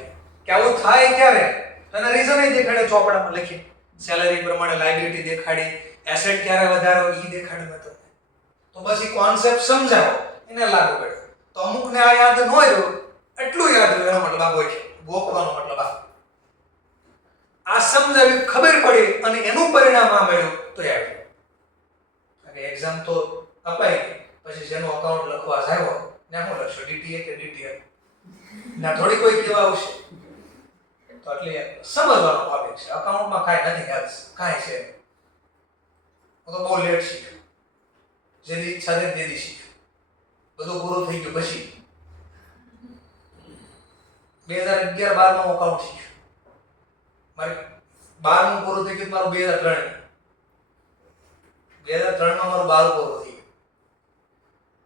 કે આવું થાય ક્યારે, તો એના રીઝન એ દેખાડે ચોપડામાં લખી, સેલરી પ્રમાણે લાયબિલિટી દેખાડી, એસેટ ક્યારે વધારો એ દેખાડ્યું હતું. તો બસ એ કોન્સેપ્ટ સમજાવો એને લાગુ પડ્યો. તો અમુકને આ યાદ ન રહ્યું, એટલું યાદ રહ્યું, એનો મતલબ આ હોય છે ગોખવાનો મતલબ આ સમજાવી ખબર પડી અને એનું પરિણામ આ મળ્યું તો યાદ. કારણ કે એક્ઝામ તો અપાઈ પછી જેનો અકાઉન્ટ લખવા આવ્યો ને હું લખશો ડીટીએ કે ડીટીએલ ના થોડી કોઈ કેવા આવશે, તો એટલે સમજવાનો ટોપિક છે. અકાઉન્ટમાં કાંઈ નથી યાદ, કાંઈ છે હું તો બહુ લેટ શીખ્યો, જેની ઈચ્છા થઈ તેદી શીખ્યો, બધું પૂરું થઈ ગયું પછી 2011-12 માં અકાઉન્ટ શીખ્યો. મારે 12 પૂરું થઈ ગયું, મારું 2003 માં મારું 12 પૂરું થઈ ગયું.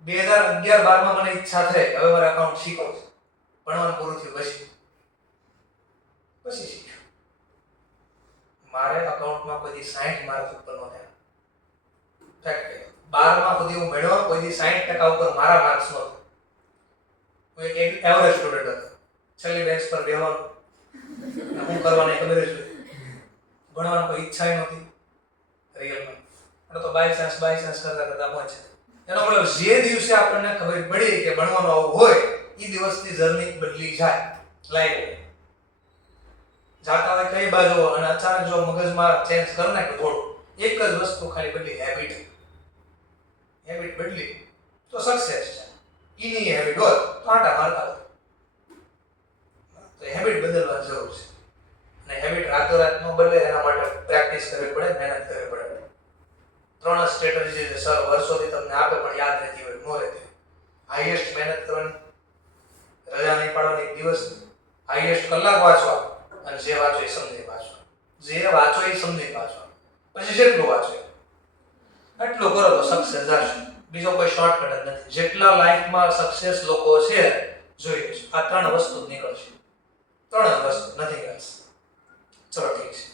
2011-12 માં મને ઈચ્છા થઈ હવે મારે અકાઉન્ટ શીખવું છે, ભણવાનું પૂરું થયું પછી શીખ્યું. મારે અકાઉન્ટમાં કોઈ 60 માર્ક ઉપર ન થયા, ફેક્ટ 12 માં સુધી હું ભણ્યો, કોઈ 60% ઉપર મારા માર્ક્સ નહોતા. હું એક એવરેજ સ્ટુડન્ટ હતો, છેલ્લી બેન્ચ પર બેહવાનું, હું કરવાની ખબર જ હોય, ભણવાની કોઈ ઈચ્છા નહોતી રિયલમાં. અને તો બાય ચાન્સ કરતા પહોંચ્યા. એનો મતલબ જે દિવસે આપણને ખબર પડી કે ભણવાનું આવું હોય એ દિવસની જર્ની બદલી જાય. લાઈક જાતા હોય કઈ બાજુ અને અચાનક જો મગજમાં ચેન્જ કરી નાખે થોડું, એક જ વસ્તુ ખાલી બદલી, હેબિટ બદલી તો સક્સેસ છે. ઈની હેબિટ હોય તો આટા મારતા હોય. તો હેબિટ બદલવાની જરૂર છે. અને હેબિટ રાતોરાત ન બદલે એના માટે પ્રેક્ટિસ કરવી પડે, મહેનત કરવી પડે. 3 સ્ટ્રેટેજી છે સર વર્ષોથી તમને આપે પણ યાદ રહેતી હોય, ન રહેતી. હાઈએસ્ટ મહેનત કરવાની, રજા નહીં પાડવાની એક દિવસ, હાઈએસ્ટ કલાક વાંચવા, અને જે વાંચો એ સમજી વાંચવા. જે વાંચો એ સમજી વાંચવા. પછી જેટલું વાંચો એટલું કરો તો સક્સેસ હશે. બીજો કોઈ શોર્ટકટ જ નથી. જેટલા લાઈફમાં સક્સેસ લોકો છે જોઈએ છે, આ 3 વસ્તુ જ નીકળશે. 3 વસ્તુ, નથિંગ એલ્સ. ચલો ઠીક છે.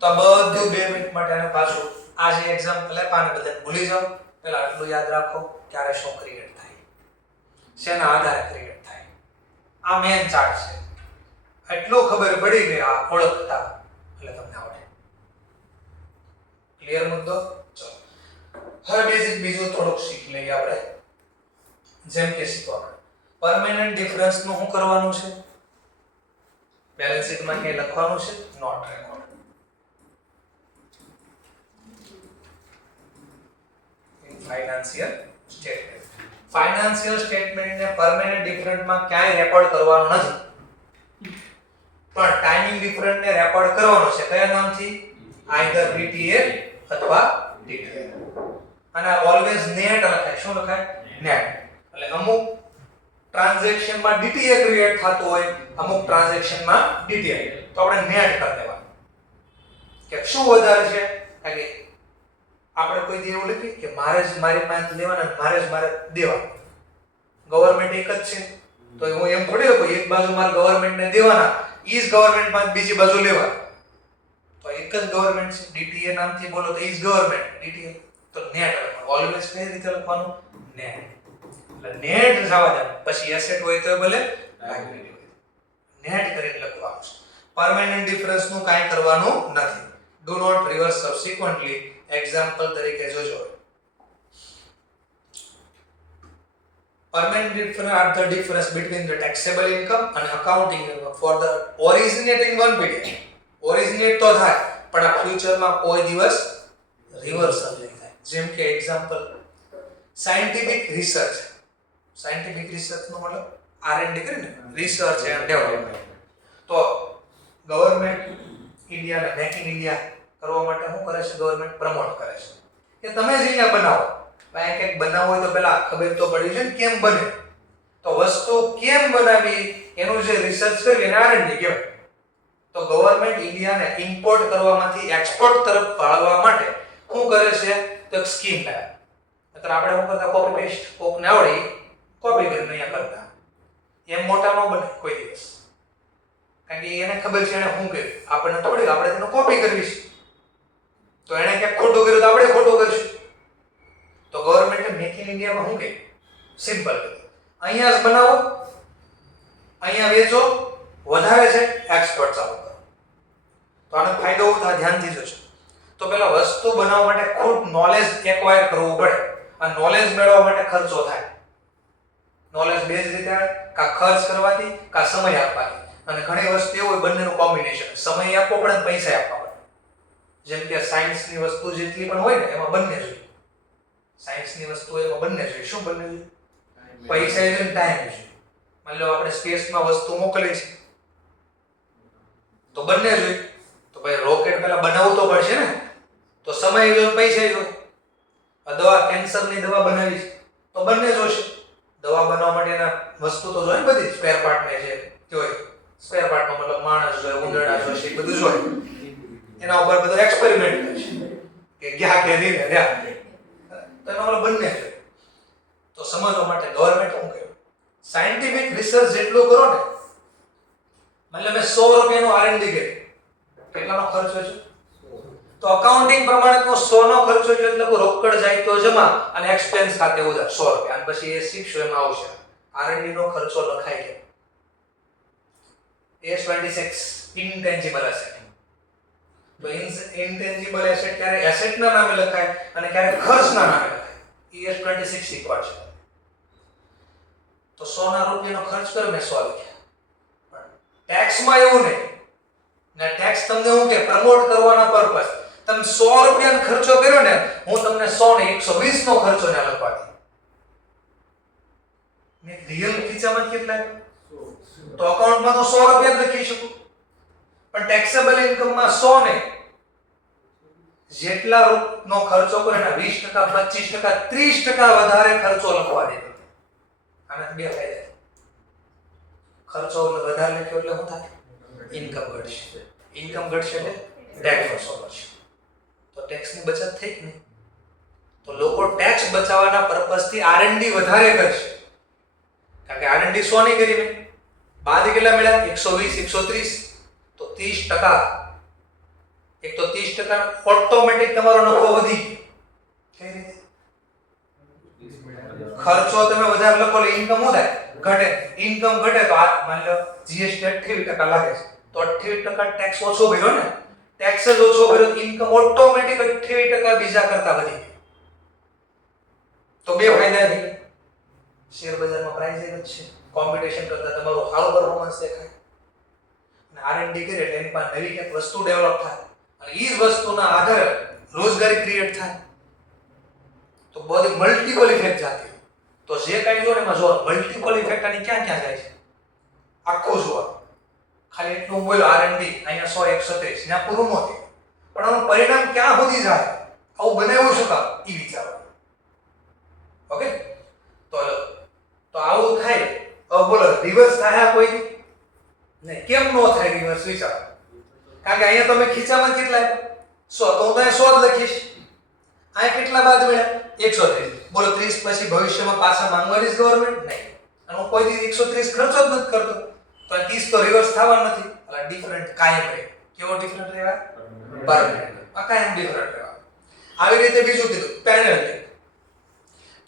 તો આ બધું 2 મિનિટ માટે આને પાછું આ જે એક્ઝામ્પલ આપ્યા આને બધાને ભૂલી જાઓ. પહેલા આટલું યાદ રાખો ક્યારે શું ક્રિએટ થાય, શેના આધારે ક્રિએટ થાય. આ મેન ચાર્ટ છે. એટલું ખબર પડી કે આ ઓળખતા એટલે તમને આવડે. ક્લિયર મુદ્દો? ચલો હવે બેઝિક બીજું થોડુંક શીખી લઈએ આપણે. જેમ કે શીખવા પરમેનન્ટ ડિફરન્સ નું શું કરવાનું છે? બેલેન્સ શીટમાં કે લખવાનું છે note record. Financial statement. Financial statement ને પરમેનન્ટ ડિફરન્ટ માં ક્યાંય રેકોર્ડ કરવાનો નથી, પણ ટાઈમિંગ ડિફરન્ટ ને રેકોર્ડ કરવાનો છે. કયા નામથી? આઈધર DTA અથવા DTA. અને ઓલવેઝ નેટ લખાય. શું લખાય? નેટ. એટલે અમુક ટ્રાન્ઝેક્શન માં DTA ક્રિએટ થતું હોય, અમુક ટ્રાન્ઝેક્શન માં DTA, તો આપણે નેટ કરી દેવાનું. કે શું વધારે છે? કે આપણે કોઈ દી એવું લખી કે મારે જ મારી પાસે લેવાના, મારે દેવાના. ગવર્નમેન્ટ એક જ છે તો હું એમ થોડી લખું એક બાજુ મારે ગવર્નમેન્ટને દેવાના, ઈ જ ગવર્નમેન્ટ માં બીજી બાજુ લેવાના. તો એક જ ગવર્નમેન્ટ છે. DTA નામથી બોલો તો ઈ જ ગવર્નમેન્ટ DTA. તો નેટ લખવાનું. ઓલવેઝ કઈ રીતે લખવાનું? નેટ. એટલે નેટ જવા દે. પછી એસેટ હોય તો ભલે, લાયબિલિટી હોય નેટ કરીને લખવાનું છે. પરમેનન્ટ ડિફરન્સ નું કાઈ કરવાનું નથી. Do not reverse subsequently. Example તરીકે જોજો. Permanent difference are the difference between the taxable income and accounting income for the originating one period. Originate તો થાય પણ આ ફ્યુચરમાં કોઈ દિવસ રિવર્સલ નહીં થાય. જેમ કે example scientific research. Scientific research નો મતલબ R&D કરીને રિસર્ચ એન્ડ ડેવલપમેન્ટ. તો ગવર્નમેન્ટ ઇન્ડિયાને મેક ઇન ઇન્ડિયા કરવા માટે શું કરે છે? ગવર્નમેન્ટ પ્રમોટ કરે છે કે તમે જ અહીંયા બનાવો. ભાઈ કંઈક બનાવવું હોય તો પહેલા ખબર તો પડી છે ને કેમ બને. તો વસ્તુ કેમ બનાવી એનું જે રિસર્ચ કરી એને R&D કહેવાય. તો ગવર્નમેન્ટ ઇન્ડિયાને ઇમ્પોર્ટ કરવામાંથી એક્સપોર્ટ તરફ વાળવા માટે શું કરે છે? તો એક સ્કીમ લાવે. નકર આપણે શું કરતા? Copy paste. કોકને આવડે કોપી કરીને અહીંયા કરતા. એમ મોટા ન બને કોઈ દિવસ. કારણ કે એને ખબર છે એને શું કર્યું. આપણને થોડી આપણે તેનો કોપી કરવી છે. તો એને ક્યાંક ખોટું કર્યું તો આપણે ખોટું કરીશું. તો ગવર્નમેન્ટે મેક ઇન ઇન્ડિયામાં શું કહ્યું? સિમ્પલ કહ્યું અહીંયા જ બનાવો, અહીંયા વેચો, વધારે છે એક્સપોર્ટ ચાલુ કરો. તો આનો ફાયદો શું થાય? ધ્યાનથી જોજો. તો પેલા વસ્તુ બનાવવા માટે ખૂબ નોલેજ એક્વાયર કરવું પડે. આ નોલેજ મેળવવા માટે ખર્ચો થાય. નોલેજ બે જ રીતે આવે, કા ખર્ચ કરવાથી કા સમય આપવાથી. અને ઘણી વસ્તુ એવું હોય બંનેનું કોમ્બિનેશન. સમય આપવો પડે અને પૈસા આપવા પડે. જેમ કે સાયન્સની વસ્તુ જેટલી પણ હોય ને એમાં બંને જોઈએ. સાયન્સની વસ્તુ એમાં બંને જોઈએ. શું બંને જોઈએ? પૈસા જોઈએ ને ટાઈમ જોઈએ. માની લો આપણે સ્પેસમાં વસ્તુ મોકલી છે તો બંને જોઈએ. તો ભાઈ રોકેટ પહેલા બનાવવું તો પડશે ને, તો સમય જોઈએ પૈસા જોઈએ. દવા, કેન્સરની દવા બનાવી છે તો બંને જોશે. દવા બનાવવા માટેના વસ્તુ તો જોઈએ બધી, સ્પેર પાર્ટ ને જે જોઈએ. સ્પેર પાર્ટ નો મતલબ માણસ જોઈએ, ઉંદરડા જોશે, બધું જોઈએ. એના ઉપર બધો એક્સપેરિમેન્ટ કરશે કે ગયા કે નહીં રહ્યા. તો એનો મતલબ બંને છે. તો સમજવા માટે ગવર્નમેન્ટ શું કરે? સાયન્ટિફિક રિસર્ચ જેટલું કરો ને, મતલબ મેં 100 રૂપિયાનું R&D કર્યું, કેટલાનો ખર્ચ હોય છે? તો અકાઉન્ટિંગ પ્રમાણે તો 100 નો ખર્ચ હોય એટલે રોકડ જાય તો જમા અને એક્સપેન્સ ખાતે ઉધાર 100 રૂપિયા. અને પછી એ શીખશો એમાં આવશે R&D નો ખર્ચો લખાઈ ગયો. S26 intangible asset. તો ઇન્ટેન્જિબલ એસેટ ક્યારે એસેટ ના નામે લખાય અને ક્યારે ખર્ચ ના નામે લખાય. એ ES26 શીખવાડશે. તો 100 ના રૂપિયાનો ખર્ચ કર્યો મેં 100 લખ્યા. ટેક્સમાં એવું નહીં. ને ટેક્સ તમને હું કે પ્રમોટ કરવાના પર્પસ. તમે 100 રૂપિયાનો ખર્ચો કર્યો ને, હું તમને 100 ને 120 નો ખર્ચો ને લખવા દઉં. મેં રિયલ ખીચામાં કેટલા? તો અકાઉન્ટમાં તો 100 રૂપિયા જ લખી શકું. પણ ટેક્સેબલ ઇન્કમમાં 100 ને જેટલા નો ખર્ચો કરે એના 20%, 25%, 30% વધારે ખર્ચો લખવા દે. આનાથી બે ફાયદા. ખર્ચો વધારે લખ્યો એટલે શું થાય? ઇન્કમ ઘટશે. ઇન્કમ ઘટશે એટલે ટેક્સ ઓછો કરશે. તો ટેક્સની બચત થઈ કે નહીં? તો લોકો ટેક્સ બચાવવાના પર્પસથી R&D વધારે કરશે. કારણ કે R&D 100 ની કરી મેં, બાદ કેટલા મળ્યા? 120, 130, તો 30%. એક તો 30% ઓટોમેટિક તમારો નફો વધી ગયો. કઈ રીતે? ખર્ચો તમે વધારે લખો એટલે ઇન્કમ શું થાય? ઘટે. ઇન્કમ ઘટે તો આ માની લો GST 28% લાગે છે, તો 28% ટેક્સ ઓછો ભર્યો ને, ટેક્સ જ ઓછો ભર્યો તો ઇન્કમ ઓટોમેટિક 28% બીજા કરતા વધી ગઈ. તો બે ફાયદા થઈ ગયા. શેર બજારમાં પ્રાઇસ જ છે, કોમ્પિટિશન કરતા તમારું સારું પરફોર્મન્સ દેખાય. અને R&D કરે એટલે એની પાસે નવી કંઈક વસ્તુ ડેવલપ થાય અને એ જ વસ્તુના આધારે રોજગારી ક્રિએટ થાય. તો બધી મલ્ટિપલ ઇફેક્ટ જાતી. તો જે કાંઈ જો ને એમાં જો મલ્ટિપલ ઇફેક્ટ આની ક્યાં ક્યાં જાય છે આખું જુઓ. ખાલી એટલું બોલ્યો R&D અહીંયા 100, 130 ત્યાં પૂરું નહોતું, પણ આનું પરિણામ ક્યાં સુધી જાય, આવું બનાવ્યું શું કામ એ વિચારો. ઓકે, તો આવું થાય. હવે બોલો રિવર્સ થાય કોઈ નહીં? કેમ નો થાય રિવર્સ? વિચારો. કારણ કે અહીંયા તમે ખીચામાં કેટલા 100, તો હું ત્યાં 100 જ લખીશ. અહીંયા કેટલા બાદ મળ્યા? 130. બોલો 30 પછી ભવિષ્યમાં પાછા માંગવાની જ ગવર્નમેન્ટ નહીં. અને હું કોઈ દી 130 ખર્ચો જ નથી કરતો, તો 30 તો રિવર્સ થવાનું નથી. એટલે ડિફરન્ટ કાયમ રહે. કેવો ડિફરન્ટ રહેવા? પરમેનન્ટ. આ કાયમ ડિફરન્ટ રહેવા. આવી રીતે બીજું કીધું પેનલ્ટી.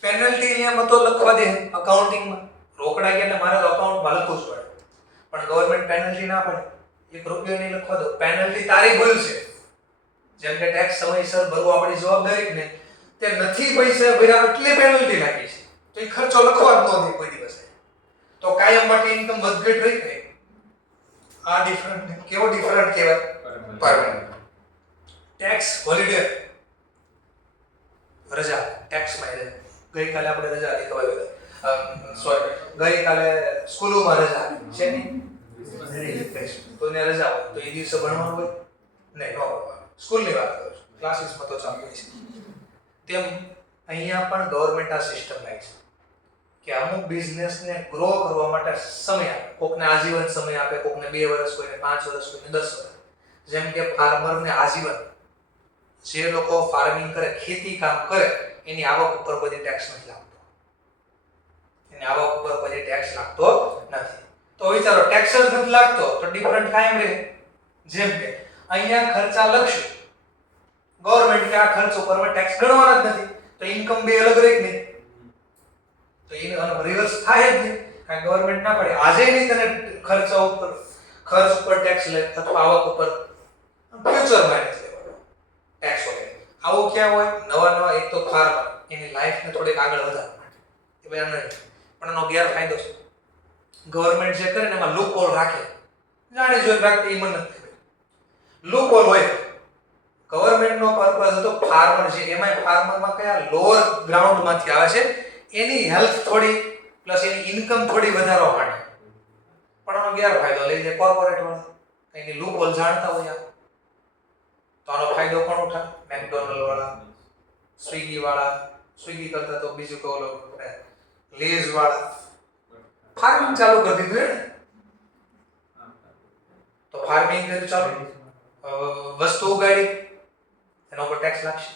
પેનલ્ટી અહીંયા મતો લખવા દે અકાઉન્ટિંગમાં. રોકડા ગયા એટલે મારે તો અકાઉન્ટમાં લખવું જ પડે. પણ ગવર્નમેન્ટ પેનલ્ટી ના પડે. 1 રૂપિયો નહીં લખવા દો. પેનલ્ટી તારી ભૂલ છે. જેમ કે ટેક્સ સમયસર ભરવો આપણી જવાબદારી ને, તે નથી પૈસા ભર્યા એટલે પેનલ્ટી નાખી છે. તો એ ખર્ચો લખવા જ ન દે કોઈ દિવસ. તો કાયમ માટે ઇન્કમ વધઘટ રહી ગઈ. આ ડિફરન્ટ. કેવો ડિફરન્ટ કહેવાય? પરમેનન્ટ. ટેક્સ હોલિડે, રજા. ટેક્સમાં રજા. ગઈકાલે આપણે રજા હતી, ખબર સોરી, ગઈકાલે સ્કૂલોમાં રજા છે નહીં, તો એને રજા હોય તો એ દિવસે ભણવાનું હોય નહીં, ન ભણવાનું. સ્કૂલની વાત કરું છું, ક્લાસીસમાં તો ચાલુ હોય છે. તેમ અહીંયા પણ ગવર્મેન્ટ આ સિસ્ટમ લાવી છે કે અમુક બિઝનેસને ગ્રો કરવા માટે સમય આપે. કોકને આજીવન સમય આપે, કોકને 2 વર્ષ, કોઈને 5 વર્ષ, કોઈને 10 વર્ષ. જેમ કે ફાર્મરને આજીવન, જે લોકો ફાર્મિંગ કરે, ખેતી કામ કરે, એની આવક ઉપર બધી ટેક્સ નથી લાગતો. એની આવક ઉપર બધી ટેક્સ લાગતો નથી. તો વિચારો ટેક્સ જ નથી લાગતો તો ડિફરન્ટ કાયમ રહે. જેમ કે અહીંયા ખર્ચા લખશું, ગવર્નમેન્ટ કે આ ખર્ચ ઉપર ટેક્સ ગણવાના જ નથી, તો ઇન્કમ બે અલગ રહે નહીં. તો એને રિવર્સ થાય જ નહીં. કારણ ગવર્નમેન્ટ ના પડે આજે નહીં તને ખર્ચ ઉપર ટેક્સ લે અથવા આવક ઉપર ફ્યુચરમાં ટેક્સ હોય. આવું ક્યાં હોય? નવા એક તો ફાર્મર એની લાઈફને થોડીક આગળ વધારવા માટે એ બરાબર નહીં. પણ એનો ગેરફાયદો છે ગવર્નમેન્ટ જે કરે ને એમાં લૂપ હોલ રાખે, જાણી જોઈને રાખતી એ મને નથી. લૂપ હોલ હોય. ગવર્નમેન્ટનો પર્પઝ હતો ફાર્મર છે, એમાં ફાર્મરમાં કયા લોઅર ગ્રાઉન્ડમાંથી આવે છે એની હેલ્થ થોડી પ્લસ એની ઇન્કમ થોડી વધારવા માટે. પણ એનો ગેરફાયદો લઈ જાય કોર્પોરેટ વાળા. એની લૂપ હોલ જાણતા હોય. તો આનો ફાયદો કોણ ઉઠાવે? મેકડોનલ્ડ વાળા, સ્વિગી વાળા. સ્વિગી કરતા તો બીજું કહો લેઝ વાળા. ફાર્મિંગ ચાલુ કરી દીધું ને, તો ફાર્મિંગ કર્યું ચાલુ, વસ્તુ ઉગાડી, એના ઉપર ટેક્સ લાગશે.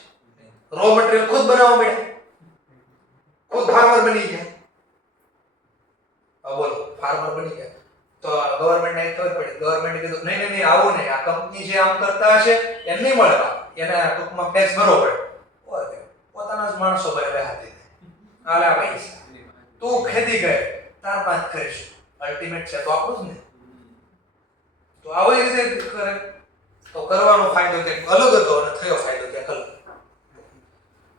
રો મટીરીયલ ખુદ બનાવવા મળ્યા, ખુદ ફાર્મર બની ગયા. બોલો ફાર્મર બની ગયા તો ગવર્નમેન્ટને ખબર પડી. ગવર્નમેન્ટે કીધું નહીં આવું નહીં, આ કંપની જે આમ કરતા હશે એમ નહીં મળે, એને ટૂંકમાં ટેક્સ ભરવો પડે. પોતાના જ માણસો ભરે હાથે આલા પૈસા તું ખેતી કરે તાર પાંચ કરીશ, અલ્ટિમેટ છે તો આપણું જ ને. તો આવી રીતે કરે તો કરવાનો ફાયદો કંઈક અલગ હતો અને થયો ફાયદો ક્યાંક અલગ.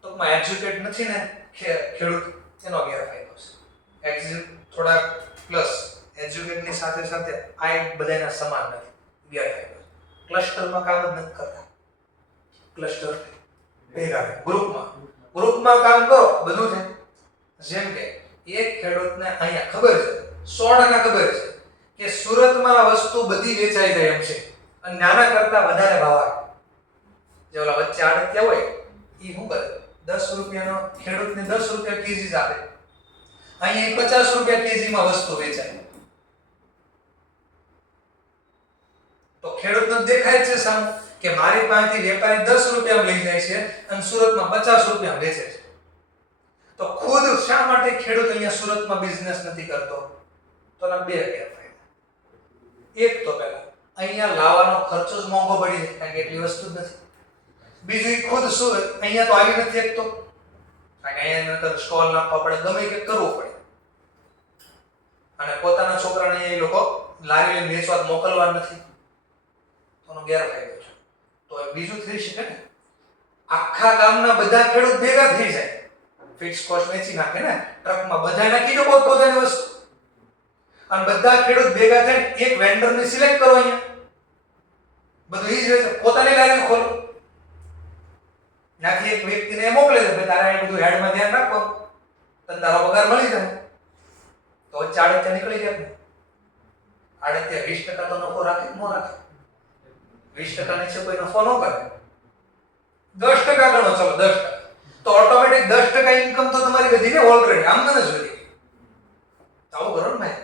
ટૂંકમાં એજ્યુકેટ નથી ને ખેડૂત એનો ગેરફાયદો છે. એક્ઝિટ થોડા પ્લસ એજ્યુકેટની સાથે સાથે આ બધાના સમાન નથી, ગેરફાયદો. ક્લસ્ટરમાં કામ જ નથી કરતા. ક્લસ્ટર ભેગા ગ્રુપમાં કામ કરો બધું છે. જેમ કે એક ખેડૂતને અહીંયા ખબર છે 100% ખબર છે કે સુરતમાં આ વસ્તુ બધી વેચાઈ જાય એમ છે અને નાના કરતા વધારે ભાવ આવે. જે ઓલા વચ્ચે આડતિયા હોય એ શું કરે 10 રૂપિયાનો ખેડૂતને 10 રૂપિયા કેજી જ આપે. અહીંયા 50 રૂપિયા કેજીમાં વસ્તુ વેચાય. તો ખેડૂતને દેખાય છે સામે કે મારી પાસેથી વેપારી 10 રૂપિયામાં લઈ જાય છે અને સુરતમાં 50 રૂપિયામાં વેચે છે. તો ખુદ શા માટે ખેડૂત અહીંયા સુરતમાં બિઝનેસ નથી કરતો? તો ના બે ગેરફાયદા. એક તો પહેલા અહીંયા લાવવાનો ખર્ચો જ મોંઘો પડી જાય કારણ કે એટલી વસ્તુ જ નથી. બીજું ખુદ શું અહીંયા તો આવી નથી એકતો કારણ કે અહીંયા નકર સ્ટોલ નાખવા પડે, ગમે કે કરવું પડે. અને પોતાના છોકરાને એ લોકો લારી લઈને વેચવા મોકલવા નથી. તોનો ગેરફાયદો છે. તો બીજું થઈ શકે ને આખા ગામના બધા ખેડૂત ભેગા થઈ જાય, ફિક્સ કોસ્ટ વેચી નાખે ને ટ્રકમાં બધા નાખી દો પોતપોતાની વસ્તુ અને બધા ખેડૂત ભેગા થઈને એક વેન્ડરને સિલેક્ટ કરો. અહીંયા બધું ઈ જ વેચે, પોતાની લારી ખોલો. નાખી એક વ્યક્તિને મોકલે છે ભાઈ તારે આ બધું હેડમાં ધ્યાન રાખો તને તારો પગાર મળી જાય. તો વચ્ચે આડત્યા નીકળી જાય ને. આડત્યા 20% તો નફો રાખે ન રાખે? 20% નીચે કોઈ નફો ન કરે. 10% ગણો, ચલો 10%. તો ઓટોમેટિક 10% ઇન્કમ તો તમારી વધી ગઈ ઓલરેડી, આમદન જ વધી ગઈ. આવું કરો ને ભાઈ.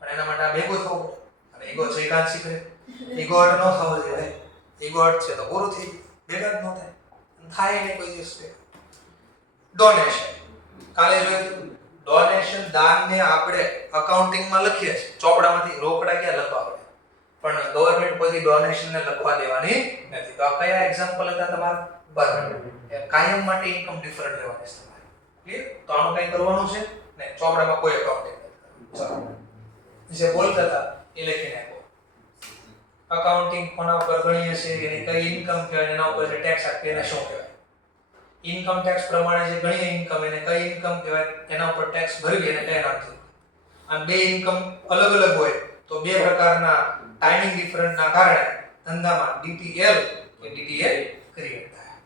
પણ એના માટે આ ભેગું થવું પડે. અને ઈગો છે કાંઈ શીખે. ઈગો હટ ન થવો જોઈએ. ઈગો હટ છે તો પૂરું થઈ ભેગા જ ન થાય. થાય નહીં કોઈ દિવસ. ડોનેશન કાલે જોયું. ડોનેશન દાનને આપણે અકાઉન્ટિંગમાં લખીએ છીએ ચોપડામાંથી, રોકડા ક્યાં લખવા પડે. પણ ગવર્નમેન્ટ કોઈ ડોનેશનને લખવા દેવાની નથી. તો આ કયા એક્ઝામ્પલ હતા તમારા? બરાબર. કાયમ માટે ઇન્કમ ડિફરન્ટ રહેવાની છે તમારે. ક્લિયર? તો આનું કંઈ કરવાનું છે ને ચોપડામાં કોઈ અકાઉન્ટિંગ નથી. ચાલો જે બોલતા હતા એ લખીને આપો. અકાઉન્ટિંગ કોના ઉપર ગણીએ છે, એની કઈ ઇન્કમ કહેવાય, એના ઉપર જે ટેક્સ આપીએ એને શું કહેવાય. ઇન્કમ ટેક્સ પ્રમાણે જે ગણીએ ઇન્કમ એને કઈ ઇન્કમ કહેવાય, એના ઉપર ટેક્સ ભરવી એને કઈ નાખવું. અને બે ઇન્કમ અલગ અલગ હોય તો બે પ્રકારના ટાઈમિંગ ડિફરન્સના કારણે ધંધામાં ડીટીએલ કે ડીટીએ ક્રિએટ થાય.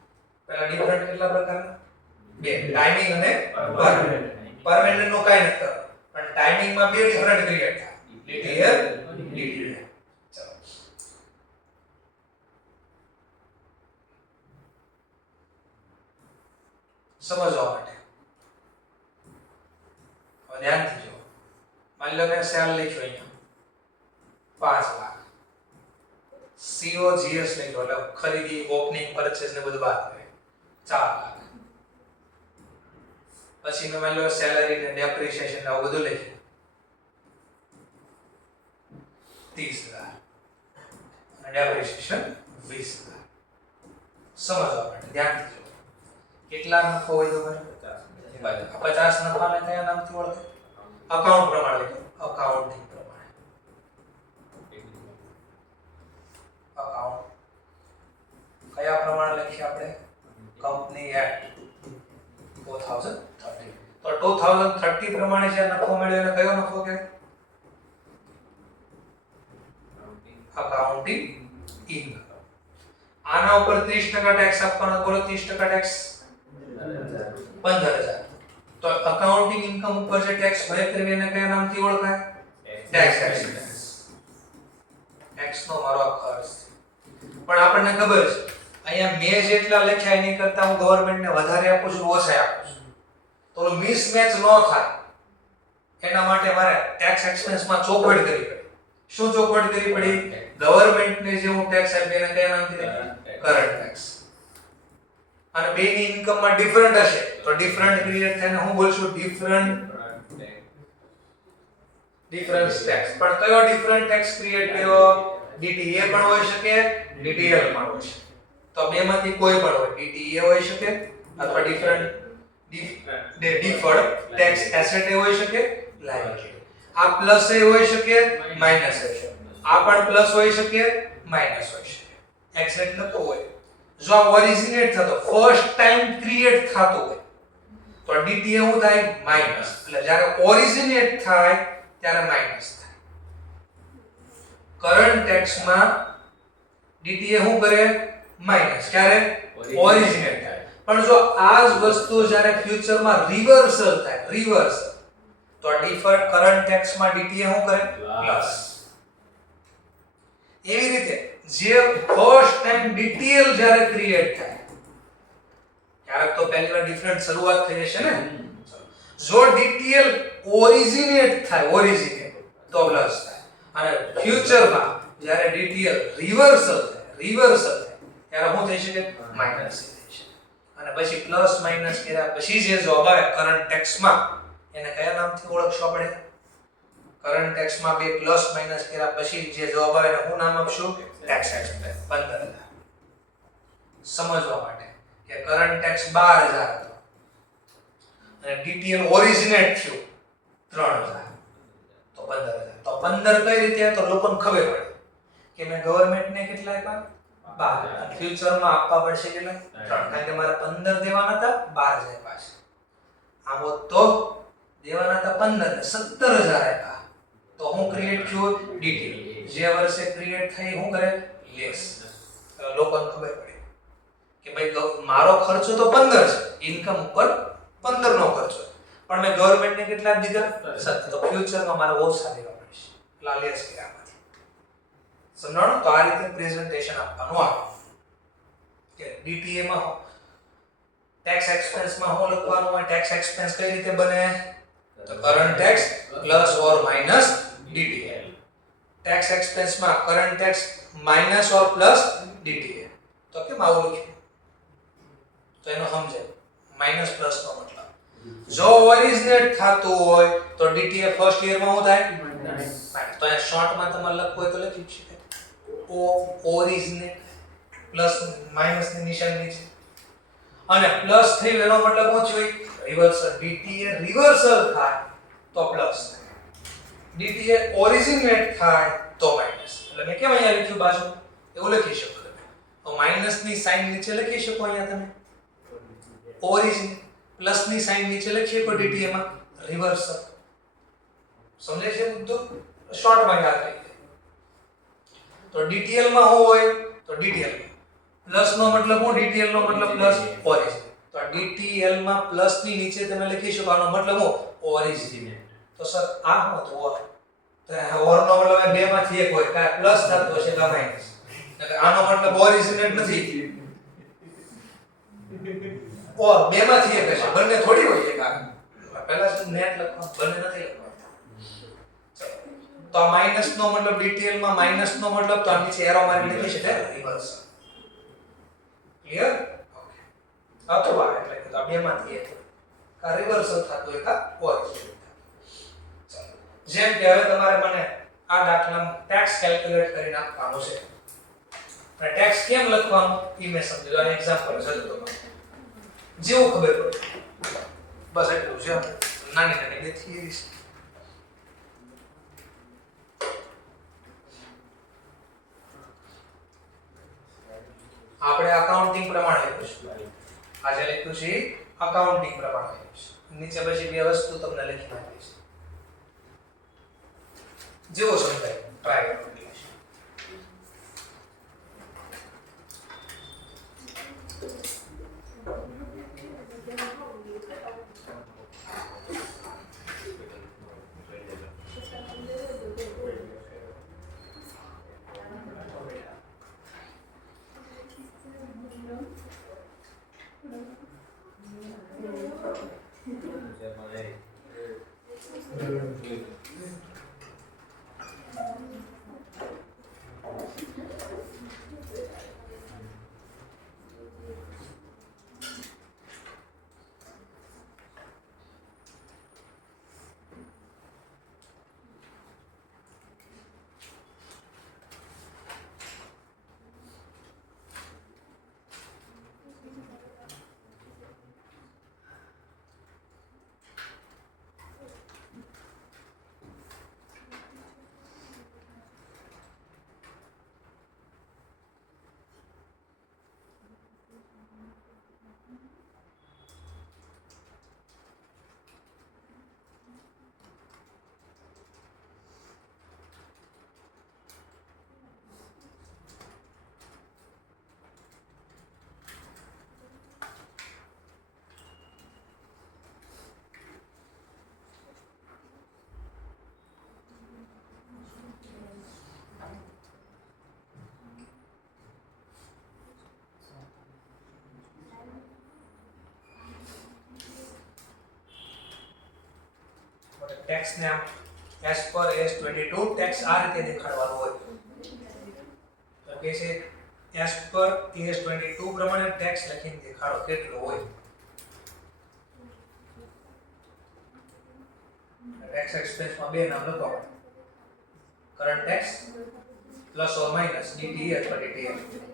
પહેલા ડિફરન્ટ કેટલા પ્રકારના? બે, ટાઈમિંગ અને પરમેનન્ટ. પરમેનન્ટ નો કાઈ નથી કરવાનું પણ ટાઈમિંગમાં બે ડિફરન્ટ ક્રિએટ થાય, ડીટીએલ ડીટીએ. ચલો સમજવા માટે હવે ધ્યાનથી જો. માની લો મેં સેલ લખ્યો અહીંયા 5 લાખ, COGS લખ્યો એટલે ખરીદી, ઓપનિંગ, પરચેસ ને બધું બાદ કરે 4 લાખ. પછી મેં માની લો સેલરી ને ડેપ્રિસિએશન ને બધું લખ્યું 30 લાખ અને ડેપ્રિસિએશન 20 લાખ. સમજવા માટે ધ્યાનથી જો. કેટલા નફો હોય તમારે? 50 નફાને કયા નામથી ઓળખે? અકાઉન્ટ પ્રમાણે લખો. અકાઉન્ટિંગ પ્રમાણે. અકાઉન્ટ કયા પ્રમાણે લખીએ આપણે? Company act 2030. તો 2030 પ્રમાણે જે નફો મળ્યો એને કયો નફો કહેવાય? Accounting income. આના ઉપર 30% ટેક્સ આપવાનો. બોલો 30% ટેક્સ 15,000. તો અકાઉન્ટિંગ ઇન્કમ ઉપર જે ટેક્સ ભય કરવી એને કયા નામથી ઓળખાય? Tax expense. ટેક્સ નો મારો ખર્ચ. પણ આપણને ખબર છે અહીંયા મેં જેટલા લખ્યા એની કરતા હું ગવર્નમેન્ટને વધારે આપું છું, ઓછા આપું છું. તો મિસમેચ ન થાય એના માટે મારે ટેક્સ એક્સપેન્સમાં ચોપડ કરવી પડી. શું ચોપડ કરવી પડી? ગવર્નમેન્ટને જે હું ટેક્સ આપી એને કયા નામથી? Current tax. અને બેની ઇન્કમમાં ડિફરન્ટ હશે તો ડિફરન્ટ ક્રિએટ થઈને હું બોલશું ડિફરન્સ ટેક્સ. પણ કયો ડિફરન્ટ ટેક્સ ક્રિએટ કર્યો? ડીટીએ પણ હોઈ શકે, ડીટીએલ પણ હોઈ શકે. તો બેમાંથી કોઈ પણ હોય, ડીટીએ હોઈ શકે અથવા ડિફરન્ટ ડિફર્ડ ટેક્સ એસેટ હોઈ શકે, લાયબિલિટી. આ પ્લસ એ હોઈ શકે, માઈનસ હોઈ શકે. આ પણ પ્લસ હોઈ શકે, માઈનસ હોઈ શકે. એક્સેટ લખો હોય. જો આ ઓરિજિનેટ થતો ફર્સ્ટ ટાઈમ ક્રિએટ થતો હોય તો DTA શું થાય માઈનસ, એટલે જ્યારે ઓરિજિનેટ થાય ત્યારે માઈનસ થાય. કરંટ ટેક્સમાં DTA શું કરે માઈનસ, ક્યારે ઓરિજિનેટ થાય. પણ જો આ જ વસ્તુ જ્યારે ફ્યુચરમાં રિવર્સલ થાય, રિવર્સલ, તો ડિફર્ડ કરંટ ટેક્સમાં DTA શું કરે પ્લસ. એવી રીતે જે ફર્સ્ટ ટાઈમ DTL જ્યારે ક્રિએટ થાય ત્યારે તો પહેલી વાર ડિફરન્ટ શરૂઆત થઈ હશે ને. જો DTL ઓરિજિનેટ થાય, ઓરિજિનેટ તો પ્લસ થાય, અને ફ્યુચરમાં જ્યારે DTL રિવર્સલ થાય, રિવર્સલ થાય ત્યારે શું થઈ શકે માઈનસ થઈ શકે. અને પછી પ્લસ માઈનસ કર્યા પછી જે જવાબ આવે કરંટ ટેક્સમાં એને કયા નામથી ઓળખશો આપણે? કરંટ ટેક્સમાં બે પ્લસ માઈનસ કર્યા પછી જે જવાબ આવે એને શું નામ આપશું? Tax expense 15000. સમજવા માટે કે કરંટ ટેક્સ 12000 હતો અને DTL ઓરિજિનેટ થયું 3000 તો 15000. તો 15 કઈ રીતે? તો લોકોને ખબર પડે કે મેં ગવર્નમેન્ટને કેટલા આપ્યા 12, અને ફ્યુચરમાં આપવા પડશે કેટલા 3, કારણ કે મારે 15 દેવાના હતા 12000 પાછા. આમ હોત તો દેવાના હતા 15 ને 17000 આપ્યા તો હું ક્રિએટ થયું DTL. જે વર્ષે ક્રિએટ થઈ હું કરે લેસ. લોકોને ખબર પડે કે ભાઈ મારો ખર્ચો તો 15 છે, ઇન્કમ ઉપર 15 નો ખર્ચો, પણ મેં ગવર્નમેન્ટને કેટલા દીધા 7, તો ફ્યુચરમાં મારે ઓછા દેવા પડશે, એટલે લેસ કર્યામાંથી. સમજાણો? તો આ રીતે પ્રેઝન્ટેશન આપવાનું આવે કે DTA માં ટેક્સ એક્સપેન્સમાં શું લખવાનું હોય? ટેક્સ એક્સપેન્સ કઈ રીતે બને? તો current tax plus or minus DTL. Tax એક્સપેન્સમાં current tax minus or plus DTL. તો કેમ આવું લખ્યું? તો એનો સમજે માઈનસ પ્લસ નો મતલબ જો ઓરિજિનેટ થતું હોય તો DTA ફર્સ્ટ યરમાં શું થાય માઈનસ. તો એ શોર્ટમાં તમારે લખવું હોય તો લખી શકાય ઓરિજિનેટ પ્લસ માઈનસ ની નિશાની છે, અને પ્લસ થયું એનો મતલબ શું છે? રિવર્સલ. DTA રિવર્સલ થાય તો પ્લસ થાય, DTA ઓરિજિનેટ થાય તો માઈનસ. એટલે મેં કેમ અહીંયા લખ્યું બાજુ એવું લખી શકો તમે. તો માઈનસ ની સાઈન નીચે લખી શકો અહીંયા તમે ઓરિજિન, પ્લસ ની સાઈન નીચે લખી શકો DTA માં રિવર્સલ. સમજે છે મુદ્દો? શોર્ટમાં યાદ રાખી દે. તો DTL માં શું હોય? તો DTL પ્લસ નો મતલબ શું? DTL નો મતલબ પ્લસ ઓરિજિન. તો DTL માં પ્લસ ની નીચે તમે લખી શકો આનો મતલબ શું? ઓરિજિનેટ. તો સર આ શું તો ઓર, તો ઓર નો મતલબ બે માંથી એક હોય, કાં પ્લસ થતો હશે કાં માઈનસ. એટલે આનો મતલબ ઓરિજિનેટ નથી, ઓર બે માંથી એક હશે, બંને થોડી હોય એક. આ પહેલા શું નેટ લખવાનું, બંને નથી લખવાનું. તો આ માઈનસ નો મતલબ DTL માં માઈનસ નો મતલબ તો આ નીચે એરો મારી લખી શકાય રિવર્સ. ક્લિયર? ઓકે. અથવા એટલે કે આ બે માંથી એક કા રિવર્સલ થતું હોય કા ઓરિજિનેટ. ચાલો, જેમ કે હવે તમારે મને આ દાખલામાં ટેક્સ કેલ્ક્યુલેટ કરીને આપવાનું છે, અને ટેક્સ કેમ લખવાનું એ મેં સમજી દો. આ એક્ઝામ્પલ છે તો જેવું ખબર પડે બસ એટલું છે. નાની નાની બે થિયરી છે. આપણે અકાઉન્ટિંગ પ્રમાણે લખીશું. આજે લખ્યું છે અકાઉન્ટિંગ પ્રમાણે લખીશું. નીચે પછી બે વસ્તુ તમને લખી નાખીશ, જેવો સમજાય ટ્રાય કરો. ટેક્સ ને આમ as per S22 ટેક્સ આ રીતે દેખાડવાનો હોય તો કે છે as per S22 પ્રમાણે ટેક્સ લખીને દેખાડો કેટલો હોય ટેક્સ એક્સપેન્સ માં બે નામ લખો current tax plus or minus DTA અથવા DTA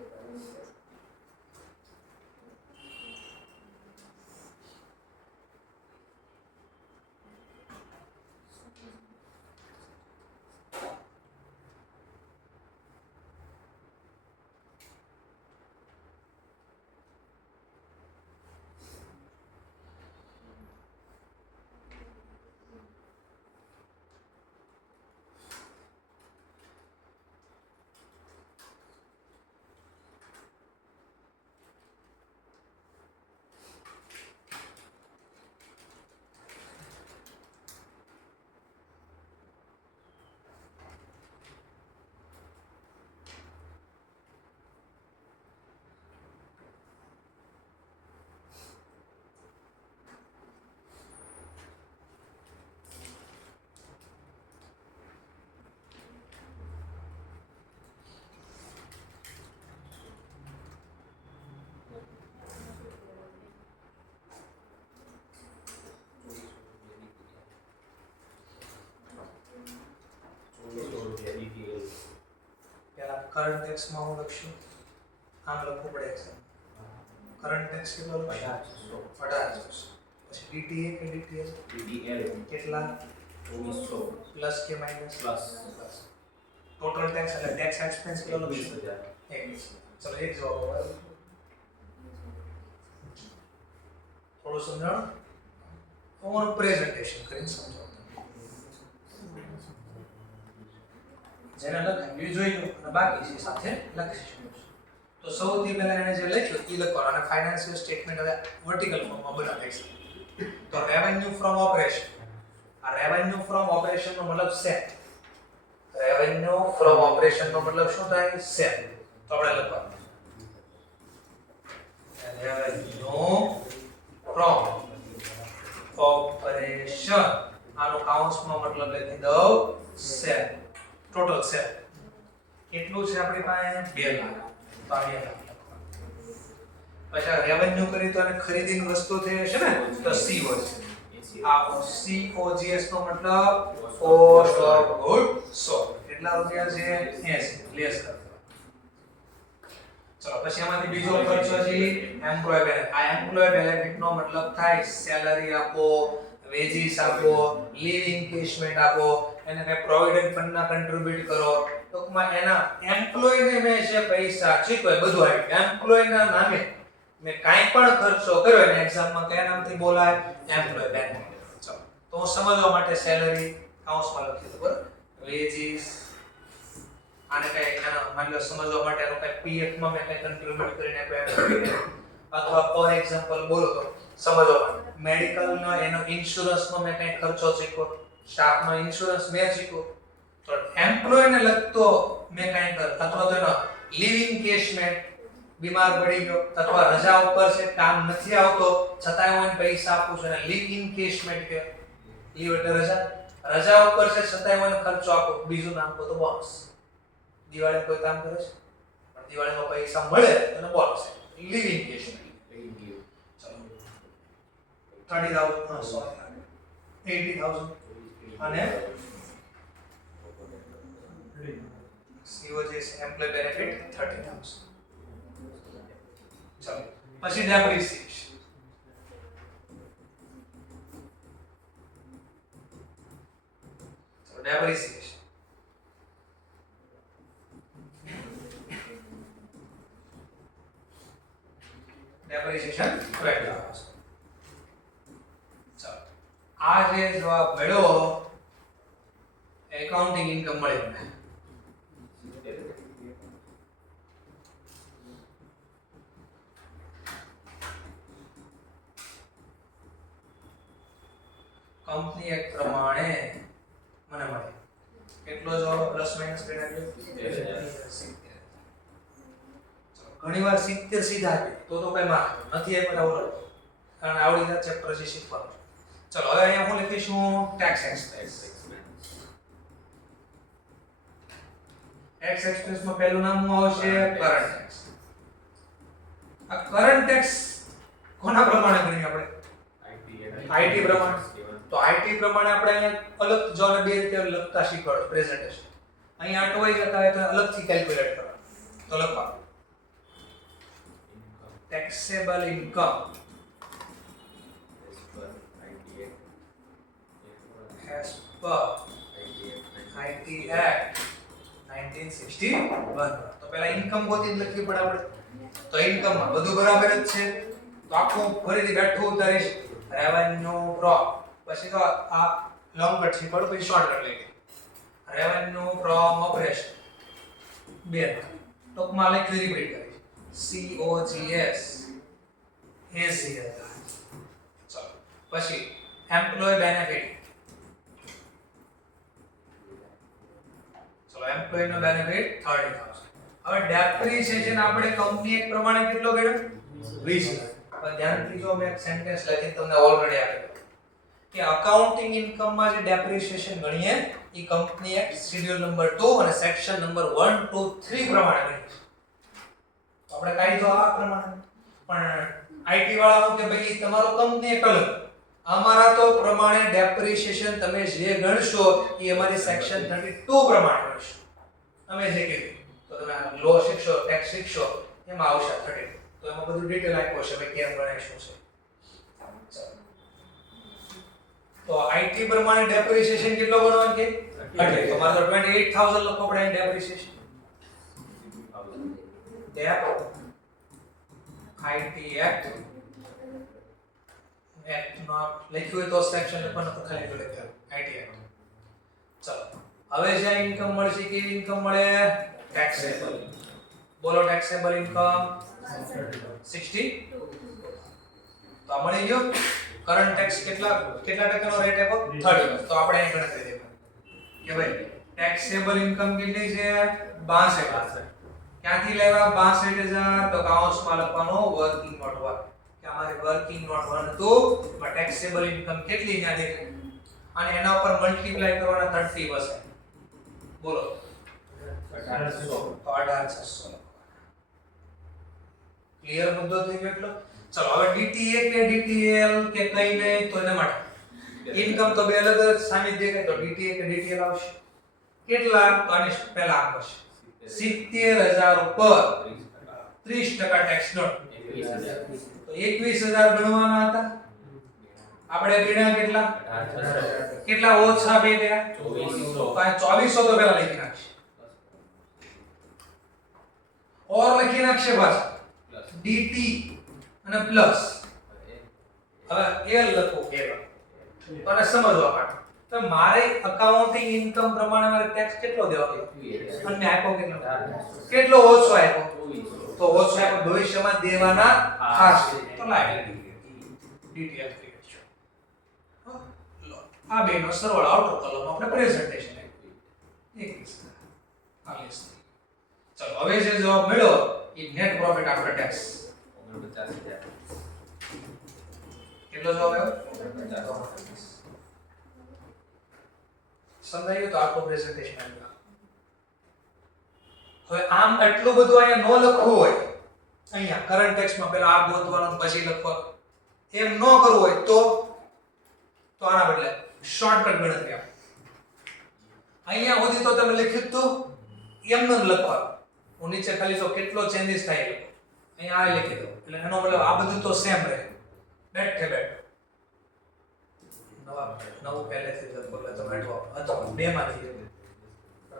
करंट टैक्स में હું લખશું આમ લખવું પડે છે કરંટ ટેક્સ કેટલો લખશું 1800 પછી DTA કે DTL કેટલા 2400 પ્લસ કે માઈનસ પ્લસ ટોટલ ટેક્સ એટલે ટેક્સ એક્સપેન્સ કેટલો લખશું 21000 ચલો એક જવાબ આવે થોડું સમજાવો ઓન પ્રેઝન્ટેશન કરીને સમજાવો જેને લખાવ્યું જોઈ લો અને બાકી છે સાથે લખીશું તો સૌથી પહેલા એને જે લખ્યું એ લખવાનું અને ફાઇનાન્શિયલ સ્ટેટમેન્ટ હવે વર્ટિકલ ફોર્મમાં બનાવી છે તો રેવન્યુ ફ્રોમ ઓપરેશન આ રેવન્યુ ફ્રોમ ઓપરેશન નો મતલબ છે રેવન્યુ ફ્રોમ ઓપરેશન નો મતલબ શું થાય છે તો આપણે લખવાનું રેવન્યુ ફ્રોમ ઓપરેશન આનો કાઉન્સમાં મતલબ લખી દઉં છે ટોટલ છે કેટલું છે આપણી પાસે 2 લાખ તો આ 2 લાખ પછી રેવન્યુ કરી તો અને ખરીદીની વસ્તુ થઈ છે ને તો CO છે આ COGS નો મતલબ કોસ્ટ ઓફ ગુડ સોલ્ડ કેટલા રૂપિયા છે 80 લેસ કરો ચલો પછી આમાંથી બીજો ખર્ચો છે એમ્પ્લોય બેનિફિટ આ એમ્પ્લોય બેનિફિટ નો મતલબ થાય સેલરી આપો વેજીસ આપો લીવ ઇન્કેશમેન્ટ આપો એને મે પ્રોવિડન્ટ ફંડ ના કન્ટ્રીબ્યુટ કરો ટૂંકમાં એના એમ્પ્લોય ને મે જે પૈસા ચૂકવે બધું આવી એમ્પ્લોય ના નામે મે કાઈ પણ ખર્ચો કર્યો એને એક્ઝામ માં કયા નામથી બોલાય એમ્પ્લોય બેનિફિટ ચલો તો સમજવા માટે સેલરી કાઉન્સમાં લખી દો બરાબર વેજીસ આને કઈ એનો માની લો સમજવા માટે એનો કઈ પીએફ માં મે કઈ કન્ટ્રીબ્યુટ કરીને આપ્યો અથવા ફોર એક્ઝામ્પલ બોલો તો સમજવા માટે મેડિકલ નો એનો ઇન્સ્યોરન્સ માં મે કઈ ખર્ચો ચૂક્યો સ્ટાફ નો ઇન્સ્યોરન્સ મે ચૂક્યો તો એમ્પ્લોય ને લગતો મે કઈ કર અથવા તો એનો લીવ ઇન્કેશમેન્ટ બીમાર પડી ગયો અથવા રજા ઉપર છે કામ નથી આવતો છતાંય હું પૈસા આપું છું અને લીવ ઇન્કેશમેન્ટ કે લીવ એટલે રજા ઉપર છે છતાંય હું ખર્ચો આપું બીજું નામ તો બોનસ દિવાળી કોઈ કામ કરે છે પણ દિવાળીમાં પૈસા મળે તો બોનસ લીવ ઇન્કેશમેન્ટ ચલો 30000 સોરી 80000 અને COGS એમ્પ્લોય બેનિફિટ 30000 ચલો પછી ડેપ્રિસિએશન so depreciation depreciation 20000 ચલો આ જે જવાબ મળ્યો એકાઉન્ટિંગ ઇન્કમ મળી મને કંપની એક પ્રમાણે મને મળે કેટલો જવાબ પ્લસ માઈનસ કરીને આપ્યો 70 ઘણીવાર 70 સીધા આપે તો કઈ માર્ક નથી આપ્યો ઓલો કારણ આવડી જાય ચેપ્ટર જે શીખવાનું ચલો હવે અહીંયા હું લખીશું ટેક્સ એક્સપેન્સ. ટેક્સ એક્સપેન્સ માં પહેલું નામ શું આવશે? Current tax. આ કરંટ ટેક્સ કોના પ્રમાણે ગણીએ આપણે? આઈટી પ્રમાણે. તો આઈટી પ્રમાણે આપણે અહીંયા અલગ જો બે રીતે લખતા શીખવાડો પ્રેઝન્ટેશન. અહીંયા અટવાઈ જતા હોય તો અલગથી કેલ્ક્યુલેટ કરો. તો લખવા taxable income as per IT Act 1961. તો પહેલા ઇન્કમ ગોતી લખવી પડે આપણે. તો ઇન્કમ માં બધું બરાબર જ છે. તો આખું ફરીથી બેઠું ઉતારીશ રેવન્યુ ફ્રોમ, પછી તો આ લોંગ કટ શીખવાડું પછી શોર્ટકટ લઈ ગઈ. રેવન્યુ ફ્રોમ ઓપરેશન બે ટૂંકમાં લખ્યું રિપીટ કરીશ COGS 80,000. ચલો પછી એમ્પ્લોય બેનિફિટ. ચલો એમ્પ્લોય નો બેનિફિટ 30,000. હવે ડેપ્રિસિએશન આપણે કંપની એક પ્રમાણે કેટલો ગણ્યો? 20,000. પણ ધ્યાનથી જો મેં એક સેન્ટેન્સ લખી તમને ઓલરેડી આપેલો કે અકાઉન્ટિંગ ઇન્કમ માં જે ડેપ્રિસિએશન ગણીએ એ કંપની એક્ટ શેડ્યુલ નંબર 2 અને સેક્શન નંબર 1 2 3 પ્રમાણે ગણીએ. આપણે કાયદો આ પ્રમાણે પણ આઈટી વાળાનો કે ભાઈ તમારો કંપની એક અલગ, અમારા તો પ્રમાણે ડેપ્રિસિએશન તમે જે ગણશો એ અમારી સેક્શન 32 પ્રમાણે ગણશો. અમે જે કીધું તો તમે લો શીખશો, ટેક્સ શીખશો એમાં આવશે 32. તો એમાં બધું ડિટેલ આપ્યો છે ભાઈ કેમ ગણાય શું છે. તો આઈટી પ્રમાણે ડેપ્રિસિએશન કેટલો ગણવાનું કે 38. તો માત્ર 28,000 લખો પડે ડેપ્રિસિએશન. Dep IT Act નો લખ્યું હોય તો સેક્શન લખવાનું તો ખાલી જોડે IT Act. ચલો હવે જે ઇન્કમ મળશે કે ઇન્કમ મળે ટેક્સેબલ. બોલો ટેક્સેબલ ઇન્કમ 62. તો આ મળી ગયો. કરંટ ટેક્સ કેટલા ટકાનો રેટ આપ્યો? 30%. તો આપણે અહીં ગણતરી દેવાની કે ભાઈ ટેક્સેબલ ઇન્કમ કેટલી છે? 62,000. ક્યાંથી લેવા 62,000? તો કાઉન્સમાં લખવાનો વર્કિંગ નોટ 1 કે અમારે વર્કિંગ નોટ 1 હતું પણ ટેક્સેબલ ઇન્કમ કેટલી ત્યાં દેખાય અને એના ઉપર મલ્ટીપ્લાય કરવાના 30%. બોલો 1800. તો 18,600. ક્લિયર મુદ્દો થઈ ગયો એટલો. ચલો હવે DTA કે DTL કે કઈ નહીં તો એના માટે ઇન્કમ તો બે અલગ અલગ સામે દેખાય તો DTA કે DTL આવશે. કેટલા? તો આની પહેલા આમ હશે 70,000 ઉપર 30% ટેક્સ નોટ. તો 21,000 ગણવાના હતા આપણે ગણ્યા કેટલા? કેટલા ઓછા બે ગયા? 2400. તો 2400 તો પહેલા લખી નાખશે ઓર લખી નાખશે બસ DT અને પ્લસ. હવે L લખો કેવા તો આને સમજવા માટે તો મારે અકાઉન્ટિંગ ઇન્કમ પ્રમાણે મારે ટેક્સ કેટલો દેવાનો અને આપ્યો કેટલો ઓછો આપ્યો તો ઓછો આપ્યો ભવિષ્યમાં દેવાના થશે તો લાયબિલિટી ડીટીએલ ક્રિએટ છે. આ બેનો સરવાળો આઉટર કોલમ આપણે પ્રેઝન્ટેશન આપ્યું 21,000. ચલો હવે જે જવાબ મળ્યો એ નેટ પ્રોફિટ આફ્ટર ટેક્સ 49,000. કેટલો જવાબ આવ્યો? 49,000. સમજાયું? તો આખો પ્રેઝન્ટેશન આવ્યું. હવે આમ એટલું બધું અહીંયા નો લખવું હોય, અહીંયા કરંટ ટેક્સમાં પહેલા આ ગોતવાનું પછી લખવાનું, એમ ન કરવું હોય તો આના બદલે શોર્ટકટ ગણતરી આપો. અહીંયા સુધી તો તમે લખ્યું તો એમ ન લખવાનું. હું નીચે ખાલી જો કેટલો ચેન્જીસ થાય લખો. અહીંયા આ લખી દો એટલે એનો મતલબ આ બધું તો સેમ રહે. બેઠે બેઠ નવું પહેલેથી જ લખો એટલે તમે અથવા બે માંથી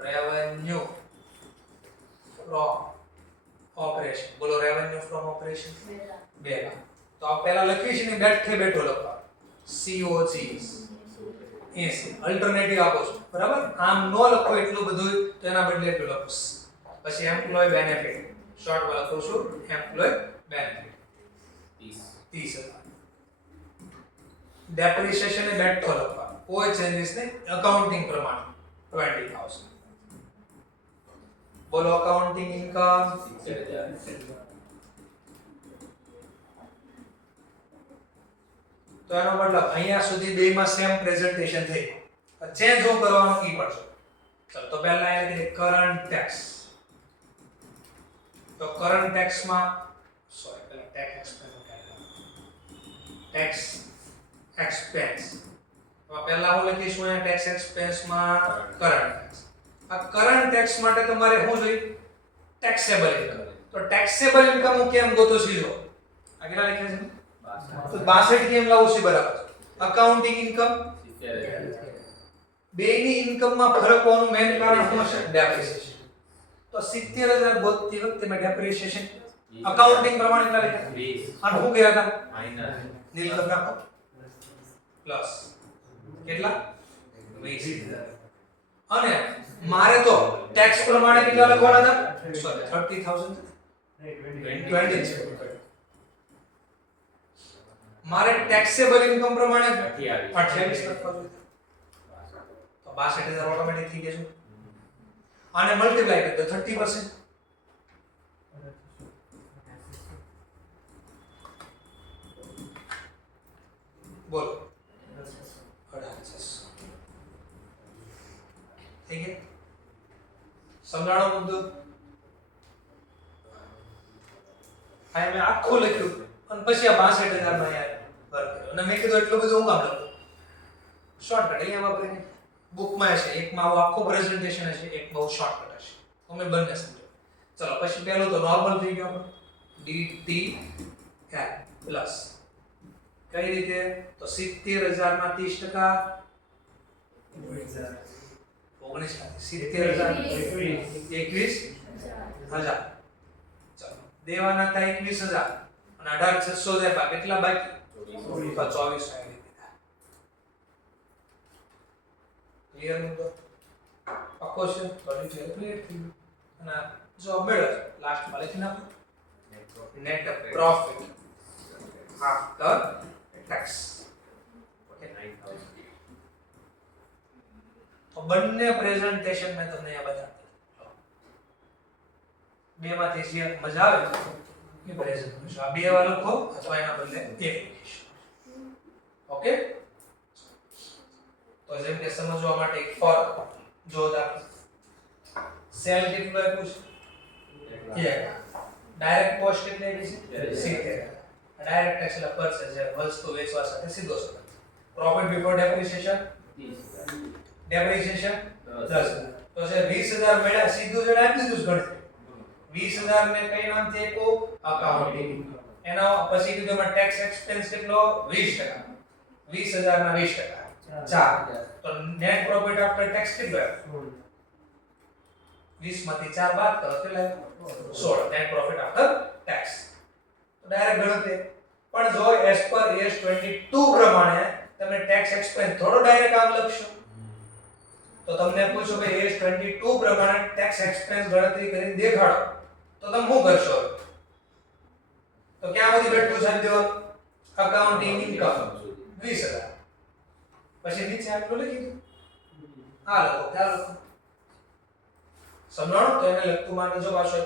રેવન્યુ ફ્રોમ ઓપરેશન. બોલો રેવન્યુ ફ્રોમ ઓપરેશન બે. તો આ પહેલા લખી છે ને બેઠે બેઠો લખવા COGS 80. અલ્ટરનેટિવ આપો છો બરાબર. આમ નો લખો એટલું બધું તો એના બદલે એટલું લખો. પછી એમ્પ્લોય બેનિફિટ શોર્ટ માં લખું છું એમ્પ્લોય બેનિફિટ 30,000. ડેપ્રિસિએશન એ બેઠો લખવા કોઈ ચેન્જીસ નહીં. અકાઉન્ટિંગ પ્રમાણે 20,000. બોલો અકાઉન્ટિંગ ઇન્કમ 70,000. તો એનો મતલબ અહીંયા સુધી બેમાં સેમ પ્રેઝન્ટેશન થઈ ગયું. ચેન્જ હું કરવાનો ઈ પડશે. ચલો તો પહેલા એને કે કરંટ ટેક્સ. તો કરંટ ટેક્સ માં સોરી પહેલા ટેક્સ એક્સપેન્સ તો પહેલા હું લખીશું અહીંયા ટેક્સ એક્સપેન્સ માં કરંટ ટેક્સ. આ કરંટ ટેક્સ માટે તમારે શું જોઈએ? Taxable income. તો ટેક્સેબલ ઇન્કમ હું કેમ ગોતું છું? જો આ કેટલા લખ્યા છે? તો 62 કેમ લાવું છે? બરાબર. અકાઉન્ટિંગ ઇન્કમ બેની ઇન્કમમાં ફરક હોવાનું મેઇન કારણ શું છે? ડેપ્રિસિએશન. તો 70000 ગોતતી વખતે મેં ડેપ્રિસિએશન અકાઉન્ટિંગ પ્રમાણે કેટલા લખ્યા? 20. અને શું કર્યા હતા? માઈનસ. નીલકમ નાખો પ્લસ કેટલા? 20000. અને મારે તો ટેક્સ પ્રમાણે કેટલા લખવાના હતા? સોરી 30000 20 મારે ટેક્સેબલ ઇન્કમ પ્રમાણે 28 લખવાનું. તો 62000 ઓટોમેટિક થઈ જશે. આને મલ્ટીપ્લાય કરી દો 30%. બોલો 1800 થઈ ગયું. સમજાણો મુદ્દો? આ મેં આખું લખ્યું અને પછી આ 62000 માં યાર વર્ક કર્યો અને મેં કીધું એટલું બધું હું કામ લખું? શોર્ટકટ અહીંયા વાપરીને બુકમાં હશે એકમાં આવું આખું પ્રેઝન્ટેશન હશે, એકમાં બહુ શોર્ટકટ હશે. તો મેં બંને સમજો. ચલો પછી પહેલું તો નોર્મલ થઈ ગયો dt પ્લસ કઈ રીતે? તો 70000 માં 30% 19 70000 21000. ચલો દેવાના હતા 21000 અને 18600 બાકી કેટલા બાકી? 24 ક્લિયર મુદ્દો? પાકો છે? બધી છે ક્લિયર થઈ ગયું. અને જો મેળો લાસ્ટ માં લખી નાખો net profit after tax. Okay 9000. તો બંને પ્રેઝન્ટેશન મેં તમને અહીંયા બતાવ્યું. બે માંથી જે મજા આવે એ પ્રેઝન્ટેશન આ બે વાર લખો અથવા એના બદલે એક લખીશું. ઓકે તો જેમ કે સમજવા માટે એક ફોર્મ જો દાખલો સેલ કેટલું આપ્યું છે? 1. ડાયરેક્ટ કોસ્ટ કેટલી આવી છે? 70. ડાયરેક્ટ ટેક્સ એટલે પરચેસ જે વસ્તુ વેચવા સાથે સીધો સંબંધ. Profit before depreciation 30. ડેપ્રિસિએશન 10000. તો જે 20000 મળ્યા સીધું જ આપી દીધું ગણતરી. 20000 ને કઈ નામથી આપ્યું? અકાઉન્ટિંગ. એનો પછી કીધું એમાં ટેક્સ એક્સપેન્સ કેટલો? 20%. 20000 ના 20% 4. તો નેટ પ્રોફિટ આફ્ટર ટેક્સ કેટલો આવ્યો? 20 માંથી 4 બાદ કરો કેટલા? 16. Net profit after tax. તો ડાયરેક્ટ ગણતરી. પણ જો એસ પર AS22 પ્રમાણે તમે ટેક્સ એક્સપેન્સ થોડો ડાયરેક્ટ આમ લખશો તો તમને પૂછો કે AS22 પ્રમાણે ટેક્સ એક્સપેન્સ ગણતરી કરીને દેખાડો તો તમે શું કરશો? તો ક્યાં બધી બેઠું છે દેવાનું? Accounting income 20000. પછી નીચે આટલું લખી દો. આ લખો ખ્યાલ લખો. સમજાણો? તો એને લખતું માટે જો પાછો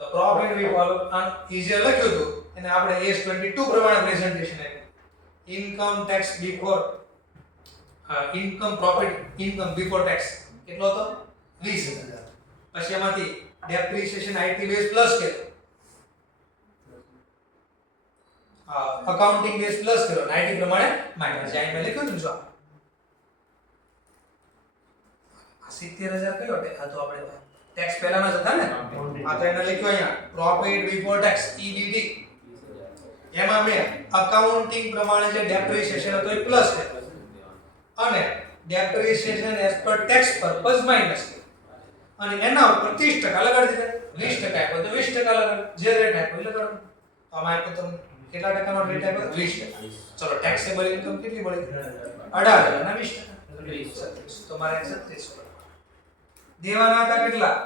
તો પ્રોફિટ બિફોર આન ઈઝી લખ્યું હતું એને આપણે AS22 પ્રમાણે પ્રેઝન્ટેશન આપ્યું. Income tax before income profit income before tax કેટલો હતો? 20000. પછી એમાંથી ડેપ્રિસિએશન IT બેઝ પ્લસ કર્યો, અકાઉન્ટિંગ બેઝ પ્લસ કર્યો, IT પ્રમાણે માઈનસ. અહીં મેં લખ્યું જો 70000 કયો આ તો આપણે ટેક્સ પહેલાના જ હતા ને આ તો એને લખ્યું અહીંયા પ્રોફિટ બિફોર ટેક્સ EBT. એમાં મેં અકાઉન્ટિંગ પ્રમાણે જે ડેપ્રિસિએશન હતો એ પ્લસ કર્યો અને depreciation as per tax purpose minus અને એના ઉપર 30% લગાડી દીધા. 20% આપ્યો તો 20% લગાડો, જે રેટ આપ્યો એ લગાડો. આમાં આપ્યો તો કેટલા ટકાનો રેટ આપ્યો? 20%. ચલો ટેક્સેબલ ઇન્કમ કેટલી મળી? 18000 ના 20%. તો મારે 3600. દેવાના હતા કેટલા?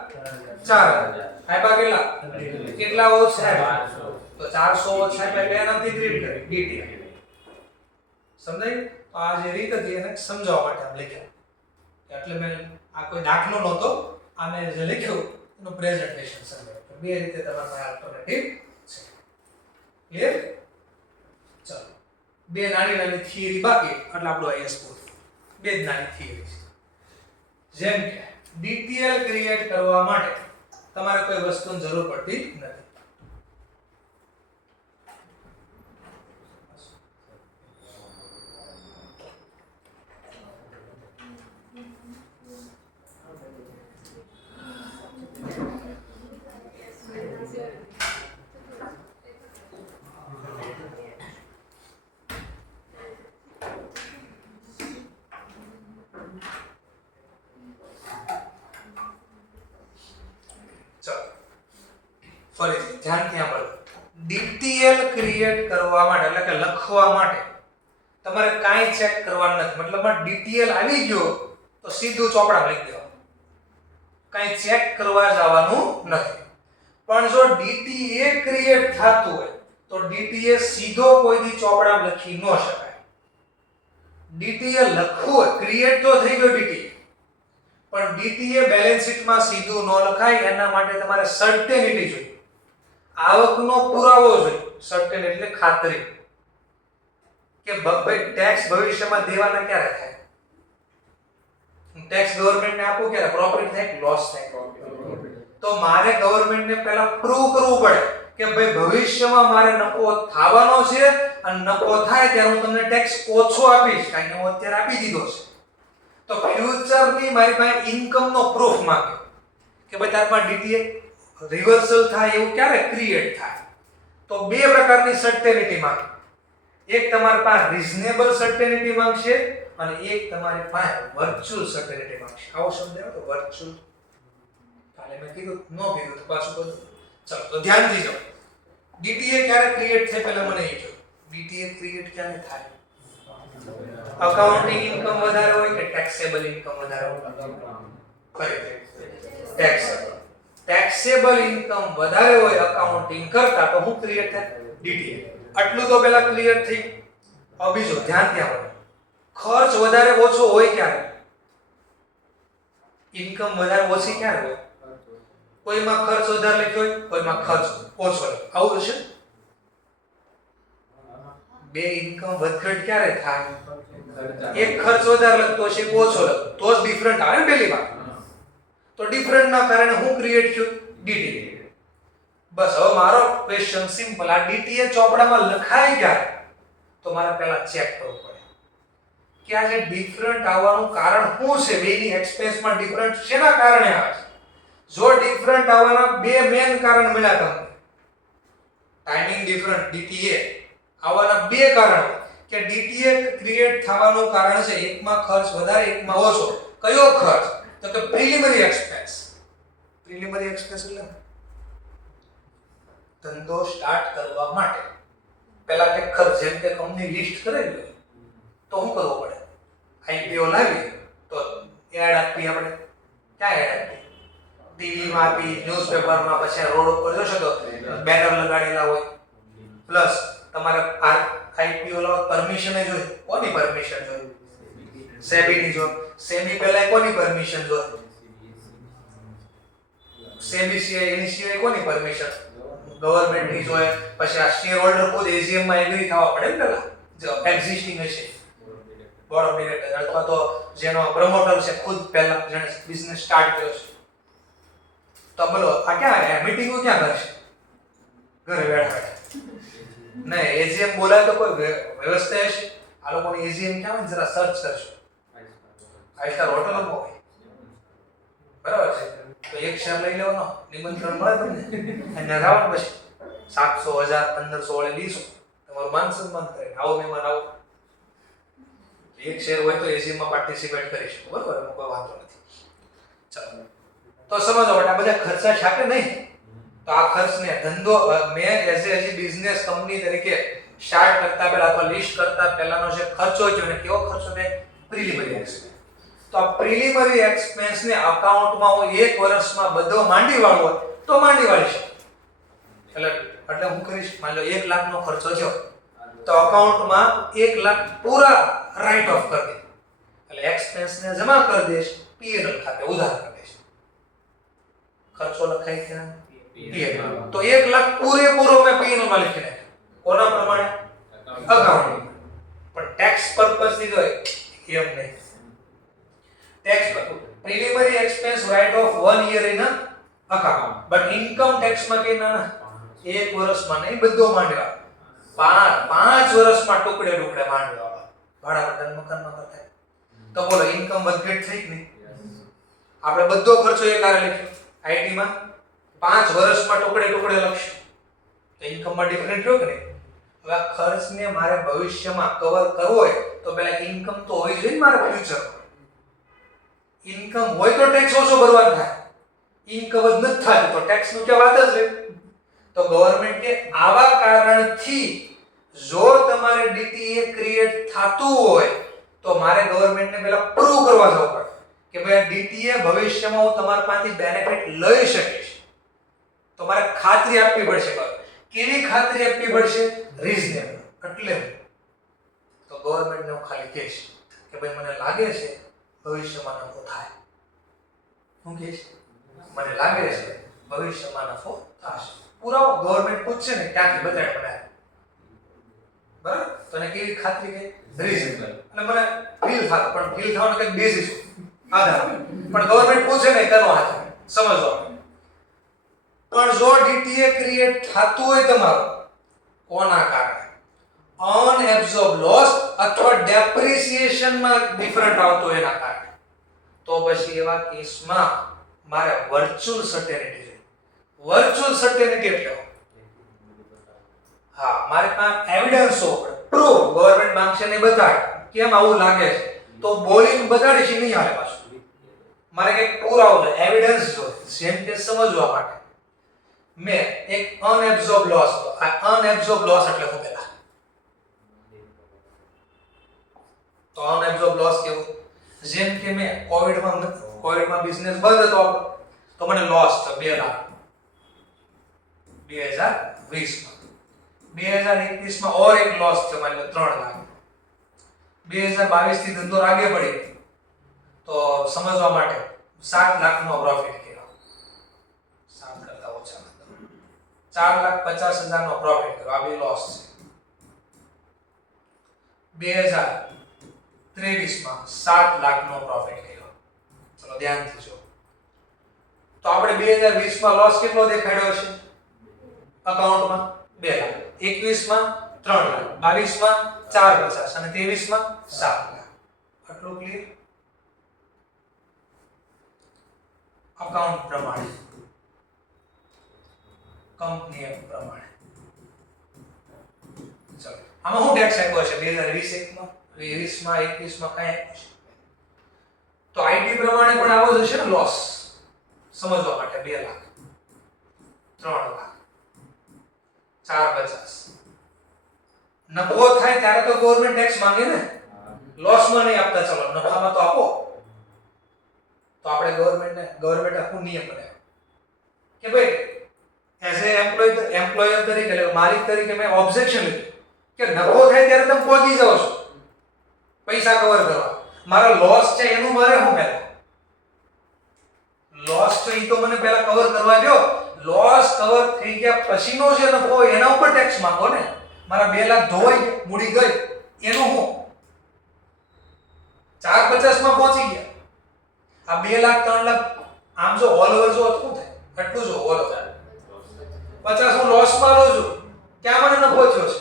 4000. આપ્યા કેટલા? કેટલા ઓછા આપ્યા? તો 400 ઓછા આપ્યા એટલે એનાથી ગ્રીડ કરી DT. સમજાય? તો આ જે રીત હતી એને સમજાવવા માટે આમ લખ્યા. એટલે મેં આ કોઈ દાખલો નહોતો, આ મેં જે લખ્યું એનું પ્રેઝન્ટેશન સમજાવ્યું. બે રીતે તમારા પાસે આલ્ટરનેટિવ છે. ક્લિયર? ચલો બે નાની નાની થિયરી બાકી એટલે આપણો આઈએસ પૂરું. બે જ નાની થિયરી છે. જેમ કે ડીટીએલ ક્રિએટ કરવા માટે તમારે કોઈ વસ્તુની જરૂર પડતી નથી. ફરીથી ધ્યાનથી સાંભળો. ડીટીએલ ક્રિએટ કરવા માટે એટલે કે લખવા માટે તમારે કાંઈ ચેક કરવાનું નથી. મતલબમાં ડીટીએલ આવી ગયો તો સીધું ચોપડામાં લખી દેવાનું, કાંઈ ચેક કરવા જવાનું નથી. પણ જો ડીટીએ ક્રિએટ થતું હોય તો ડીટીએ સીધો કોઈથી ચોપડામાં લખી ન શકાય. ડીટીએ લખવું હોય, ક્રિએટ તો થઈ ગયો ડીટીએ, પણ ડીટીએ બેલેન્સ શીટમાં સીધું ન લખાય. એના માટે તમારે સર્ટેનિટી જોઈએ, આવકનો પુરાવો જોઈએ. સર્ટેન એટલે ખાતરી કે ભાઈ ટેક્સ ભવિષ્યમાં દેવાના ક્યારે થાય, ટેક્સ ગવર્નમેન્ટને આપવું ક્યારે, પ્રોફિટ થાય કે લોસ થાય. તો મારે ગવર્નમેન્ટને પહેલા પ્રૂવ કરવું પડે કે ભાઈ ભવિષ્યમાં મારે નફો થવાનો છે અને નફો થાય ત્યારે હું તમને ટેક્સ ઓછો આપીશ, કારણ કે હું અત્યારે આપી દીધો છે. તો ફ્યુચરની મારી પાસે ઇન્કમનો પ્રૂફ માંગે કે ભાઈ તાર પાસે ડીટીએ રિવર્સલ થાય એવું ક્યારે ક્રિએટ થાય. તો બે પ્રકારની સર્ટેનિટી માંગે. એક તમારી પાસે રીઝનેબલ સર્ટેનિટી માંગશે અને એક તમારી પાસે વર્ચ્યુઅલ સર્ટેનિટી માંગશે. આવો શબ્દ આવ્યો તો વર્ચ્યુઅલ, કાલે મેં કીધું ન કીધું તો પાછું બધું. ચલો તો ધ્યાનથી જાઓ. ડીટીએ ક્યારે ક્રિએટ થાય પહેલા મને એ કહો. ડીટીએ ક્રિએટ ક્યારે થાય? અકાઉન્ટિંગ ઇન્કમ વધારે હોય કે ટેક્સેબલ ઇન્કમ વધારે હોય? ફરીથી ટેક્સેબલ. ટેક્સેબલ ઇન્કમ વધારે હોય અકાઉન્ટિંગ કરતા તો શું ક્રિએટ થાય? ડીટીએ. આટલું તો પહેલા ક્લિયર થઈ. હવે બીજો ધ્યાનથી સાંભળો. ખર્ચ વધારે ઓછો હોય ક્યારે? ઇન્કમ વધારે ઓછી ક્યારે હોય? કોઈમાં ખર્ચ વધારે લખ્યો હોય, કોઈમાં ખર્ચ ઓછો લખ્યો. આવું હશે? બે ઇન્કમ વધઘટ ક્યારે થાય? એક ખર્ચ વધારે લખતો હશે, એક ઓછો લખતો, તો જ ડિફરન્ટ આવે ને પહેલી વાત. તો ડિફરન્ટ ના કારણે હું ક્રિએટ થયું? ડીટીએ. બસ હવે મારો ક્વેશ્ચન સિમ્પલ. આ ડીટીએ ચોપડામાં લખાય ક્યારે? તો મારે પહેલા ચેક કરવું પડે કે આ જે ડિફરન્ટ આવવાનું કારણ શું છે. બેની એક્સપેન્સમાં ડિફરન્ટ શેના કારણે આવે છે? જો ડિફરન્ટ આવવાના બે મેન કારણ મળ્યા તમને, ટાઈમિંગ ડિફરન્ટ, ડીટીએ આવવાના બે કારણ કે ડીટીએ ક્રિએટ થવાનું કારણ છે એકમાં ખર્ચ વધારે, એકમાં ઓછો. કયો ખર્ચ? તો કે પ્રિલિમિનરી એક્સપેન્સ. પ્રિલિમિનરી એક્સપેન્સ એટલે ધંધો સ્ટાર્ટ કરવા માટે પહેલા કે ખર્ચ, જેમ કે કંપની લિસ્ટ કરેલી હોય તો શું કરવું પડે? આઈપીઓ લાવી તો એડ આપવી. આપણે ક્યાં એડ આપવી? ટીવીમાં આપી, ન્યૂઝપેપરમાં, પછી રોડ ઉપર જોશો તો બેનર લગાડેલા હોય. પ્લસ તમારે આઈપીઓ લાવો પરમિશન જોઈએ. કોની પરમિશન જોઈએ? સેબીની જોઈએ. સેબી પહેલા કોની પરમિશન જોઈએ? સેબી સિવાય એની સિવાય કોની પરમિશન? ગવર્નમેન્ટની જોઈએ. પછી આ શેર હોલ્ડર ખુદ એજીએમ માં એગ્રી થવા પડે ને પહેલા, જો એક્ઝિસ્ટિંગ હશે બોર્ડ ઓફ ડિરેક્ટર અથવા તો જેનો પ્રમોટર છે ખુદ પહેલા જેણે બિઝનેસ સ્ટાર્ટ કર્યો છે. તો બોલો આ ક્યાં મીટિંગો ક્યાં કરશે? ઘરે બેઠા નહીં. એજીએમ બોલાય તો કોઈ વ્યવસ્થા હશે. આ લોકોની એજીએમ ક્યાં હોય જરા સર્ચ કરશો. 5 સ્ટાર હોટલમાં હોય, બરાબર છે. તો એક શેર લઈ લેવાનો, નિમંત્રણ મળે તમને અને રાવણ પછી 700 1000 1500 વાળે લીધો તમારું માન સન્માન કરે. આવો મહેમાન આવો. એક શેર હોય તો એજીએમ માં પાર્ટિસિપેટ કરી શકો, બરાબર? એમાં કોઈ વાંધો નથી. ચાલો તો સમજો આ બધા ખર્ચા છાપે નહીં. તો આ ખર્ચને ધંધો મેં એઝ એ બિઝનેસ કંપની તરીકે સ્ટાર્ટ કરતા પહેલા અથવા લિસ્ટ કરતા પહેલાનો જે ખર્ચો છે અને કેવો ખર્ચો થાય? Preliminary expense. તો આ પ્રિલિમિનરી એક્સપેન્સ ને અકાઉન્ટમાં હું એક વર્ષમાં બધો માંડી વાળું હોય તો માંડી વાળી શકું. એટલે હું કરીશ, માની લો 1 લાખ નો ખર્ચો થયો તો અકાઉન્ટમાં 1 લાખ પૂરા રાઇટ ઓફ કરી દે. એટલે એક્સપેન્સ ને જમા કરી દેશ પીએનએલ ખાતે, ઉધાર કરી દેશ. ખર્ચો લખાય ક્યાં? પીએનએલ. તો 1 લાખ પૂરેપૂરો મેં પીએનએલ માં લખી નાખ્યો. કોના પ્રમાણે? અકાઉન્ટ. ટેક્સ પર્પસ થી જોઈએ એમ નહીં. Tax preliminary expense write off 1 year in a account, but income tax માં કે ના એક વર્ષમાં નહીં, બધો માંડવા 5 વર્ષમાં ટુકડે ટુકડે માંડવા ભાડા પટ્ટા મકાનમાં કરતા. તો બોલો ઇન્કમ વધઘટ થઈ કે નહીં? આપણે બધો ખર્ચો એકારે લખ્યો આઈટી માં 5 વર્ષમાં ટુકડે ટુકડે લખશું તો ઇન્કમ માં ડિફરન્ટ રહ્યો કે નહીં? હવે ખર્ચને મારે ભવિષ્યમાં કવર કરવો હોય તો પહેલા ઇન્કમ તો હોવી જોઈએ મારે ફ્યુચર. ઇન્કમ હોય તો ટેક્સ ઓછો ભરવાનો થાય, ઇન્કમ જ નથી થાય તો ટેક્સ નું કે વાત જ રહે. તો ગવર્નમેન્ટ કે આવા કારણથી જો તમારે ડીટીએ ક્રિએટ થાતું હોય તો મારે ગવર્નમેન્ટને પહેલા પ્રૂવ કરવા જવું પડે કે ભાઈ ડીટીએ ભવિષ્યમાં હું તમારા પાસેથી બેનિફિટ લઈ શકીશ. તો મારે ખાતરી આપવી પડશે. કેવી ખાતરી આપવી પડશે? રીઝનેબલ. એટલે તો ગવર્નમેન્ટને હું ખાલી કહીશ કે ભાઈ મને લાગે છે ભવિષ્યમાં નફો થાય. હું કહીશ મને લાગે છે ભવિષ્યમાં નફો થશે. પુરાવો ગવર્નમેન્ટ પૂછશે ને ક્યાંથી બતાય મને, બરાબર? તો એને કેવી ખાતરી કે રીઝનેબલ. અને મને ફીલ થાય પણ ફીલ થવાનો કંઈક બેસિસ આધાર પણ ગવર્નમેન્ટ પૂછે ને તેનો આધાર સમજવા. પણ જો ડીટીએ ક્રિએટ થતું હોય તમારું કોના કારણે? અનએબ્સોર્બ લોસ અથવા ડેપ્રિસિએશન માં ડિફરન્ટ આવતો એના કારણે, તો પછી એવા કેસમાં મારે વર્ચ્યુઅલ સર્ટેનિટી જોઈએ. વર્ચ્યુઅલ સર્ટેનિટી એટલે હા મારે પાસે એવિડન્સ હોવો પડે, પ્રૂફ. ગવર્નમેન્ટ માંગશે ને બતાડ કેમ આવું લાગે છે તો બોલીને બતાડીશ નહીં હાલે પાછું. મારે કંઈક પુરાવો જોઈએ, એવિડન્સ જોઈએ. જેમ કે સમજવા માટે મેં એક અનએબ્સોર્બ લોસ, આ અનએબ્સોર્બ લોસ એટલે શું પેલા તો અનએબ્સોર્બ લોસ કેવું? જેમ કે મેં કોવિડમાં બિઝનેસ બંધ હતો તો મને લોસ થયો 2 લાખ 2020 માં ઓર એક લોસ થયો મને 3 લાખ. 2022 થી ધંધો આગે પડી તો સમજવા માટે 7 લાખનો પ્રોફિટ કર્યો. 7 કરતા ઓછા 4,50,000 નો પ્રોફિટ કર્યો. આ બે લોસ છે. 2023 માં 7 લાખનો પ્રોફિટ કર્યો. ચલો ધ્યાનથી જો. તો આપણે 2020 માં લોસ કેટલો દેખાડ્યો છે અકાઉન્ટમાં? 2 લાખ. 21 માં 3 લાખ, 22 માં 4,50 અને 23 માં 7 લાખ. આટલું ક્લિયર? અકાઉન્ટ પ્રમાણે, કંપની એક્ટ પ્રમાણે. ચલો આમાં હું ટેક્સ આપ્યો છે 2020 માં 20 માં 21 માં કઈ આપ્યું છે? તો આઈટી પ્રમાણે પણ આવો જ હશે ને લોસ સમજવા માટે. 2 લાખ 3 લાખ 4,50. નફો થાય ત્યારે તો ગવર્નમેન્ટ ટેક્સ માંગે ને, લોસમાં નહીં આપતા. ચલો નફામાં તો આપો. તો આપણે ગવર્નમેન્ટ આખું નિયમ બનાવ્યો કે ભાઈ એઝ એ એમ્પ્લોયર તરીકે માલિક તરીકે મેં ઓબ્જેક્શન લીધું કે નફો થાય ત્યારે તમે પહોંચી જાઓ છો પૈસા કવર કરવા. મારા લોસ છે એનું મારે શું પહેલા લોસ છે એ તો મને પહેલા કવર કરવા દો. લોસ કવર થઈ ગયા પછીનો જે નફો હોય એના ઉપર ટેક્સ માંગો ને. મારા 2 લાખ ધોવાઈ ગયા, મૂડી ગઈ, એનું હું 4,50 માં પહોંચી ગયા. આ 2 લાખ 3 લાખ આમ જો ઓલ ઓવર જો શું થાય એટલું જો ઓલ ઓવર 50 હું લોસ માં લઉં છું, ક્યાં મને નફો થયો છે?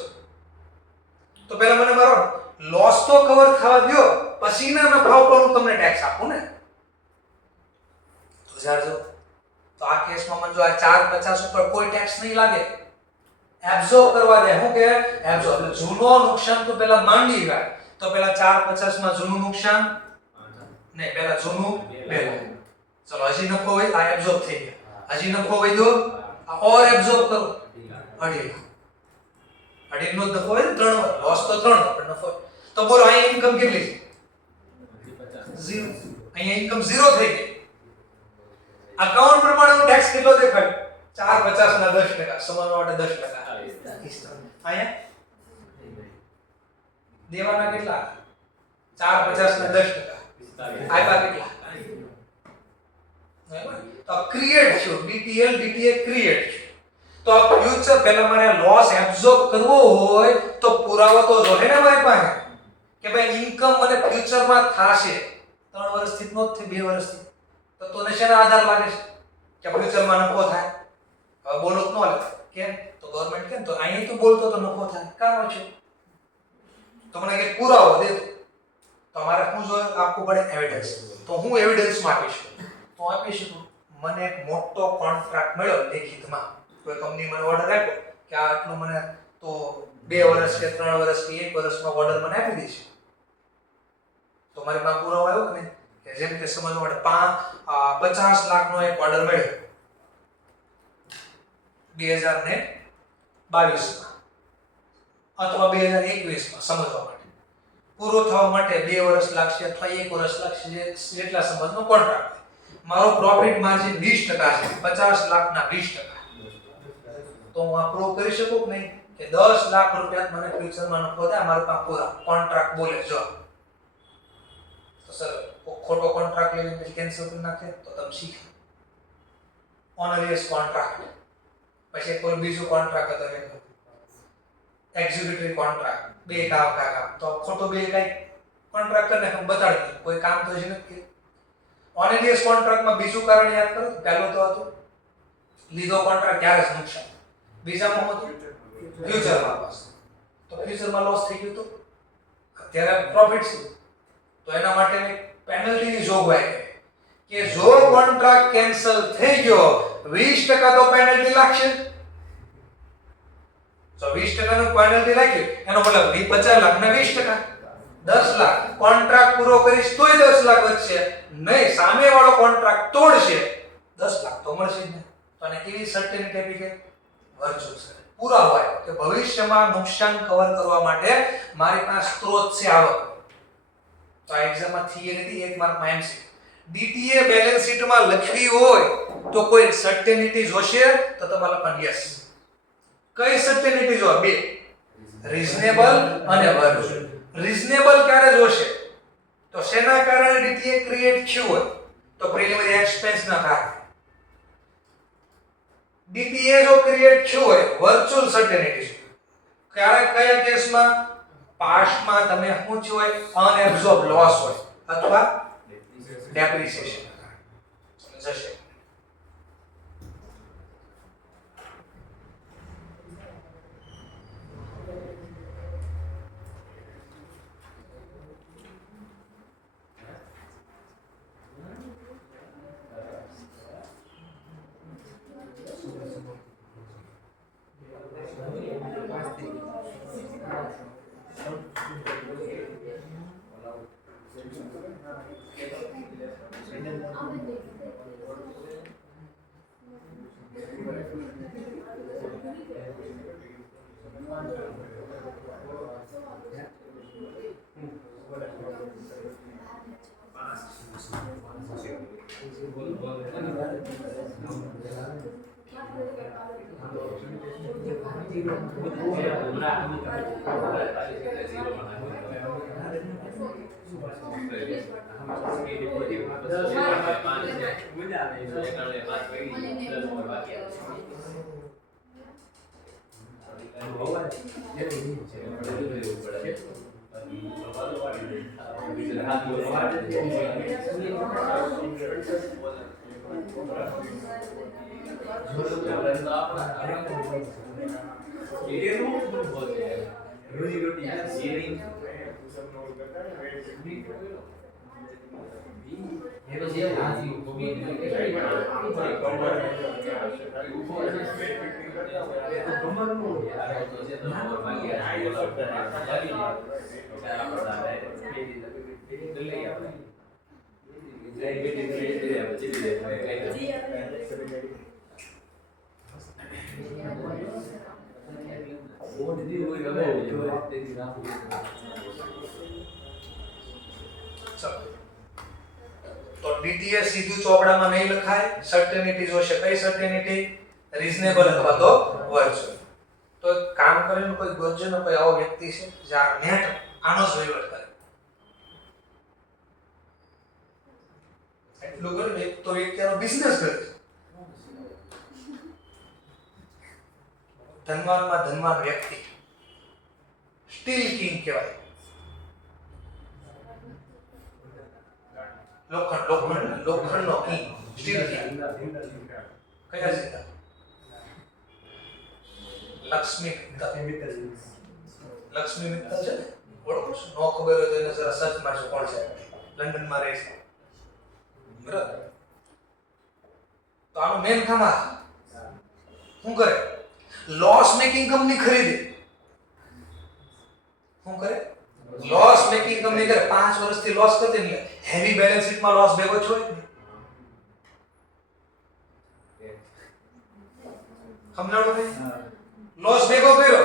તો પહેલા મને મારો લોસ તો કવર થવા દો, પછીના નફા ઉપર હું તમને ટેક્સ આપું ને. તો જો તો આ કેસમાં મને જો આ 4,50 ઉપર કોઈ ટેક્સ નહીં લાગે, એબ્સોર્બ કરવા દે. હું કે એબ્સોર્બ જૂનો નુકસાન તો પહેલા માંડી ગયા. તો પહેલા 4,50 માં જૂનું નુકસાન ને પહેલા જૂનું 2 લાખ. ચલો હજી નફો હોય આ એબ્સોર્બ થઈ ગયા. હજી નફો વધ્યો આ ઓર એબ્સોર્બ કરો 2.5 લાખ. 2.5 નો નફો હોય 3 લોસ તો 3 પણ નફો. તો બોલો અહીં ઇન્કમ કેટલી છે? 0. અહીં ઇન્કમ 0 થઈ ગઈ. અકાઉન્ટ પ્રમાણે ટેક્સ કેટલો દેખાય? 4,50 ના 10%. સમજવા માટે 10%. અહીંયા દેવાના કેટલા? 4,50 ના 10%. આપ્યા કેટલા? તો ક્રિએટ થયો ડીટીએ ક્રિએટ. તો આ ફ્યુચર પહેલા મારે લોસ એબ્સોર્બ કરવો હોય તો પુરાવો તો જોઈએ ને મારી પાસે. કે ભાઈ ઇન્કમ મને ફ્યુચરમાં થાશે 3 વર્ષથી નો જ 2 વર્ષથી તો તને શેના આધાર લાગે છે કે ફ્યુચરમાં નફો થાય? હવે બોલો તો ન લે કેમ? તો ગવર્નમેન્ટ કેમ તો અહીં તો બોલતો તો નફો થાય કામ છે તો મને કે પુરાવો દે તો અમારે શું જોઈએ આપવું પડે એવિડન્સ. તો હું એવિડન્સમાં આપીશ તો આપી શકું મને એક મોટો કોન્ટ્રાક્ટ મળ્યો લેખિતમાં કોઈ કંપની મને ઓર્ડર આપ્યો કે આ આટલું મને તો 2 વર્ષ કે 3 વર્ષ કે 1 વર્ષનો ઓર્ડર મને આપી દેશે તો મારી પાસે પુરાવો આવ્યો કે નહીં કે જેમ કે સમજવા માટે 50 લાખનો એક ઓર્ડર મળ્યો 2022 અથવા 2021 સમજવા માટે પૂરો થવા માટે 2 વર્ષ લાગશે અથવા 1 વર્ષ લાગશે જેટલા સમજનો કોન્ટ્રાક્ટ મારો પ્રોફિટ માર્જિન 20% છે 50 લાખના 20% તો હું આ પ્રૂવ કરી શકું કે નહીં કે 10 લાખ રૂપિયા મને ફ્યુચરમાં નફો થાય મારા પાસે પૂરા કોન્ટ્રાક્ટ બોલે જો તો સર ખોટો કોન્ટ્રાક્ટ લઈને પછી કેન્સલ કરી નાખે તો તમે શીખો ઓનરિયસ કોન્ટ્રાક્ટ પછી કોઈ બીજો કોન્ટ્રાક્ટ હતો એક્ઝિક્યુટિવ કોન્ટ્રાક્ટ બે કામ તો ખોટો બે કઈ કોન્ટ્રાક્ટ કરીને બતાડી દે કોઈ કામ તો છે નથી. ઓનરિયસ કોન્ટ્રાક્ટમાં બીજું કારણ યાદ કરો પહેલો તો હતો લીધો કોન્ટ્રાક્ટ ક્યારે નુકસાન બીજામાં હતું ફ્યુચરમાં લોસ તો ફ્યુચરમાં લોસ થઈ ગયું તો અત્યારે પ્રોફિટ છે તો એના માટે પેનલ્ટીની જોગવાઈ કે જો કોન્ટ્રાક્ટ કેન્સલ થઈ ગયો 20% તો પેનલ્ટી લાગશે તો 20% નું પેનલ્ટી લાગ્યું એનો મતલબ 50 લાખ ને 20% 10 લાખ કોન્ટ્રાક્ટ પૂરો કરીશ તોય 10 લાખ વધશે નહીં સામે વાળો કોન્ટ્રાક્ટ તોડશે 10 લાખ તો મળશે જ ને તો આને કેવી સર્ટેનિટી આપી કે વર્ચ્યુઅલ સર્ટેનિટી પૂરા હોય કે ભવિષ્યમાં નુકસાન કવર કરવા માટે મારી પાસે સ્ત્રોત છે આવક તો આ એક્ઝામમાં થિયરી એક માર્કમાં એમસી ડીટીએ બેલેન્સ શીટમાં લખવી હોય તો કોઈ સર્ટેનિટી જોશે તો તમારે પણ યસ કઈ સર્ટેનિટી જો બે રીઝનેબલ અને વર્ચ્યુઅલ રીઝનેબલ ક્યારે જોશે તો શેના કારણે ડીટીએ ક્રિએટ થયું હોય તો પ્રિલિમિનરી એક્સપેન્સ ના કારણે ડીટીએ જો ક્રિએટ થયું હોય વર્ચ્યુઅલ સર્ટેનિટી ક્યારે કયા કેસમાં પાસ્ટમાં તમે શું થયું હોય અનએબ્સોર્બ લોસ હોય અથવા ડેપ્રિસિએશન જશે. તો ડીટીએ સીધું ચોપડામાં નહીં લખાય સર્ટેનિટી જોશે કઈ સર્ટેનિટી રીઝનેબલ અથવા તો વર્ચ્યુઅલ તો કામ કરીને કોઈ ગોજનો કોઈ આવો વ્યક્તિ છે જે નેટ આનો જ વહીવટ કરે એટલું કરે તો વ્યક્તિનો બિઝનેસ કરે ધનવાનમાં ધનવાન વ્યક્તિ સ્ટીલ કિંગ કહેવાય લોખંડનો કી, સ્ટીલ કી. કયા સીધા? લક્ષ્મી મિત્તલ. લક્ષ્મી મિત્તલ છે ને, ઓળખો છો? નો ખબર હોય તો એને જરા સર્ચ મારજો કોણ છે. લંડનમાં રહે છે. બરાબર. તો આનું મેન કામ આ શું કરે? લોસ મેકિંગ કંપની ખરીદે. શું કરે? લોસ મેકિંગ કંપની કરે. 5 વર્ષથી લોસ કરતી ને હેવી બેલેન્સ શીટમાં લોસ ભેગો છો ને. સમજાણું ને? લોસ ભેગો કર્યો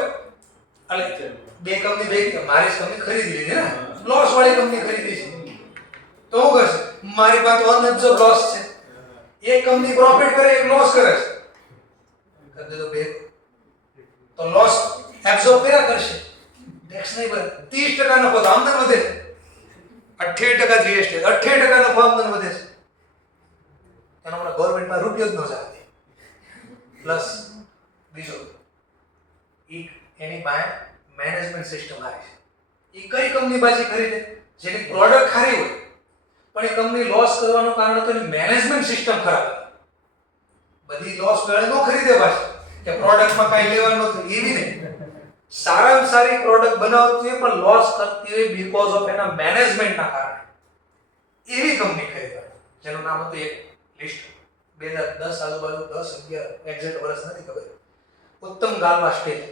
એટલે બે કંપની ભેગી, મારી કંપની ખરીદી લીધી ને, લોસ વાળી કંપની ખરીદી છે. તો શું કરશે? મારી પાસે અનઅબ્ઝર્વ લોસ છે. એક કંપની પ્રોફિટ કરે, એક લોસ કરે છે. કરી દે તો બે તો લોસ એબ્સોર્બ કર્યા કરશે. ટેક્સ નહીં ભરે. 30% નફો તો આમદન વધે છે. 28% જીએસટી, 28% નફો આમદન વધે છે. એનો મને ગવર્નમેન્ટમાં રૂપિયો જ ન જાય. પ્લસ બીજો એની પાસે મેનેજમેન્ટ સિસ્ટમ આવી છે. એ કઈ કંપની પાસે ખરીદે? જેની પ્રોડક્ટ સારી હોય પણ એ કંપની લોસ કરવાનું કારણ તો એની મેનેજમેન્ટ સિસ્ટમ ખરાબ હતી. બધી લોસ વેળે ન ખરીદે પાછી કે પ્રોડક્ટમાં કાંઈ લેવાનું નથી, એવી નહીં. સારામાં સારી પ્રોડક્ટ બનાવતી હોય પણ લોસ કરતી હોય બીકોઝ ઓફ એના મેનેજમેન્ટના કારણે, એવી કંપની ખરીદવાની. જેનું નામ હતું એક લિસ્ટ 2010 આજુબાજુ, 10 11 એક્ઝેક્ટ વર્ષ નથી ખબર. ઉત્તમ ગાલવા સ્ટીલ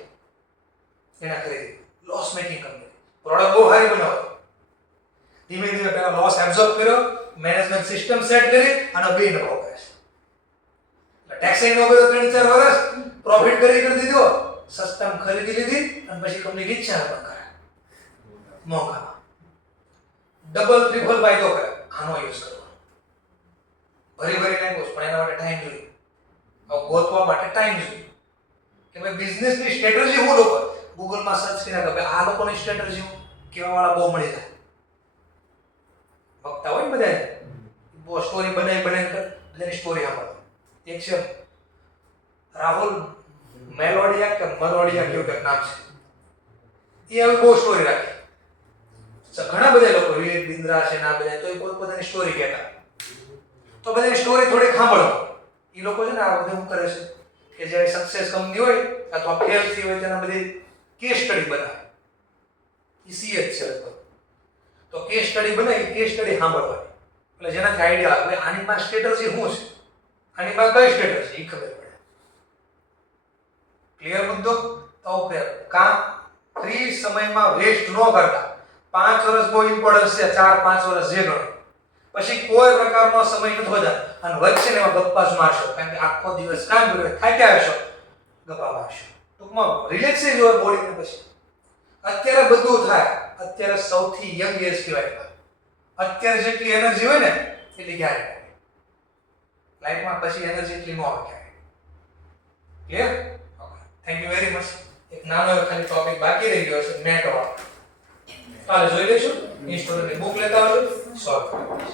એના ખરીદી. Loss making company. પ્રોડક્ટ બહુ સારી બનાવો. ધીમે ધીમે પહેલા લોસ એબ્સોર્બ કર્યો, મેનેજમેન્ટ સિસ્ટમ સેટ કરી અને બે નફો કરે છે. એટલે ટેક્સ નો કર્યો 3-4 વર્ષ, પ્રોફિટ કરી દીધો, સસ્તામાં ખરીદી લીધી અને પછી કંપની ઈચ્છા પણ કરે મોંઘા ડબલ ટ્રિપલ ફાયદો કરે. આનો યુઝ કરવાનો. ભરી નાખો પણ એના માટે ટાઈમ જોઈએ. હવે ગોતવા માટે ટાઈમ જોઈએ કે ભાઈ બિઝનેસની સ્ટ્રેટેજી હું લોકો ગૂગલમાં સર્ચ કર્યા કે ભાઈ આ લોકોની સ્ટ્રેટેજી કેવા વાળા બહુ મળી જાય. વક્તા હોય ને બધા બહુ સ્ટોરી બનાવી બધાની સ્ટોરી સાંભળો. એક છે રાહુલ મેલોડિયા કે મરોડિયા કેવું કંઈક નામ છે. એ હવે બહુ સ્ટોરી રાખે. ઘણા બધા લોકો વિવેક બિંદ્રા છે ના બધા તો એ પોતપોતાની સ્ટોરી કહેતા. તો બધાની સ્ટોરી થોડી સાંભળો. એ લોકો છે ને આ બધું કરે છે કે જે સક્સેસ કંપની હોય અથવા ફેલ થઈ હોય તેના બધી કેસ સ્ટડી બનાવે. એ સીએ જ છે લગભગ. તો કેસ સ્ટડી બનાવી, કેસ સ્ટડી સાંભળવાની. એટલે જેનાથી આઈડિયા આવે આની પાસે સ્ટ્રેટેજી શું છે, આની પાસે કઈ સ્ટ્રેટેજી એ ખબર પડે. ક્લિયર મુદ્દો? તો કામ ફ્રી સમયમાં વેસ્ટ ન કરતા. 5 વર્ષ બહુ ઇમ્પોર્ટન્સ છે, 4-5 વર્ષ જે ગણો. પછી કોઈ પ્રકારનો સમય નથી વધારે અને વચ્ચે એમાં ગપ્પા જ મારશો. કારણ કે આખો દિવસ કામ કર્યું, થાક્યા હશો, ગપ્પા મારશો. ટૂંકમાં રિલેક્સ જ હોય બોડીને. પછી અત્યારે બધું થાય. અત્યારે સૌથી યંગ એજ કહેવાય. અત્યારે જેટલી એનર્જી હોય ને એટલી ક્યારે લાઈફમાં પછી એનર્જી એટલી ન આવે ક્યારે. Clear? Okay, thank you very much. એક નાનો ખાલી ટોપિક બાકી રહી ગયો છે, મેટ વાળો. કાલે જોઈ લઈશું. ઇન્સ્ટોલની બુક લેતા આવજો, સોલ્વ કરવાનું.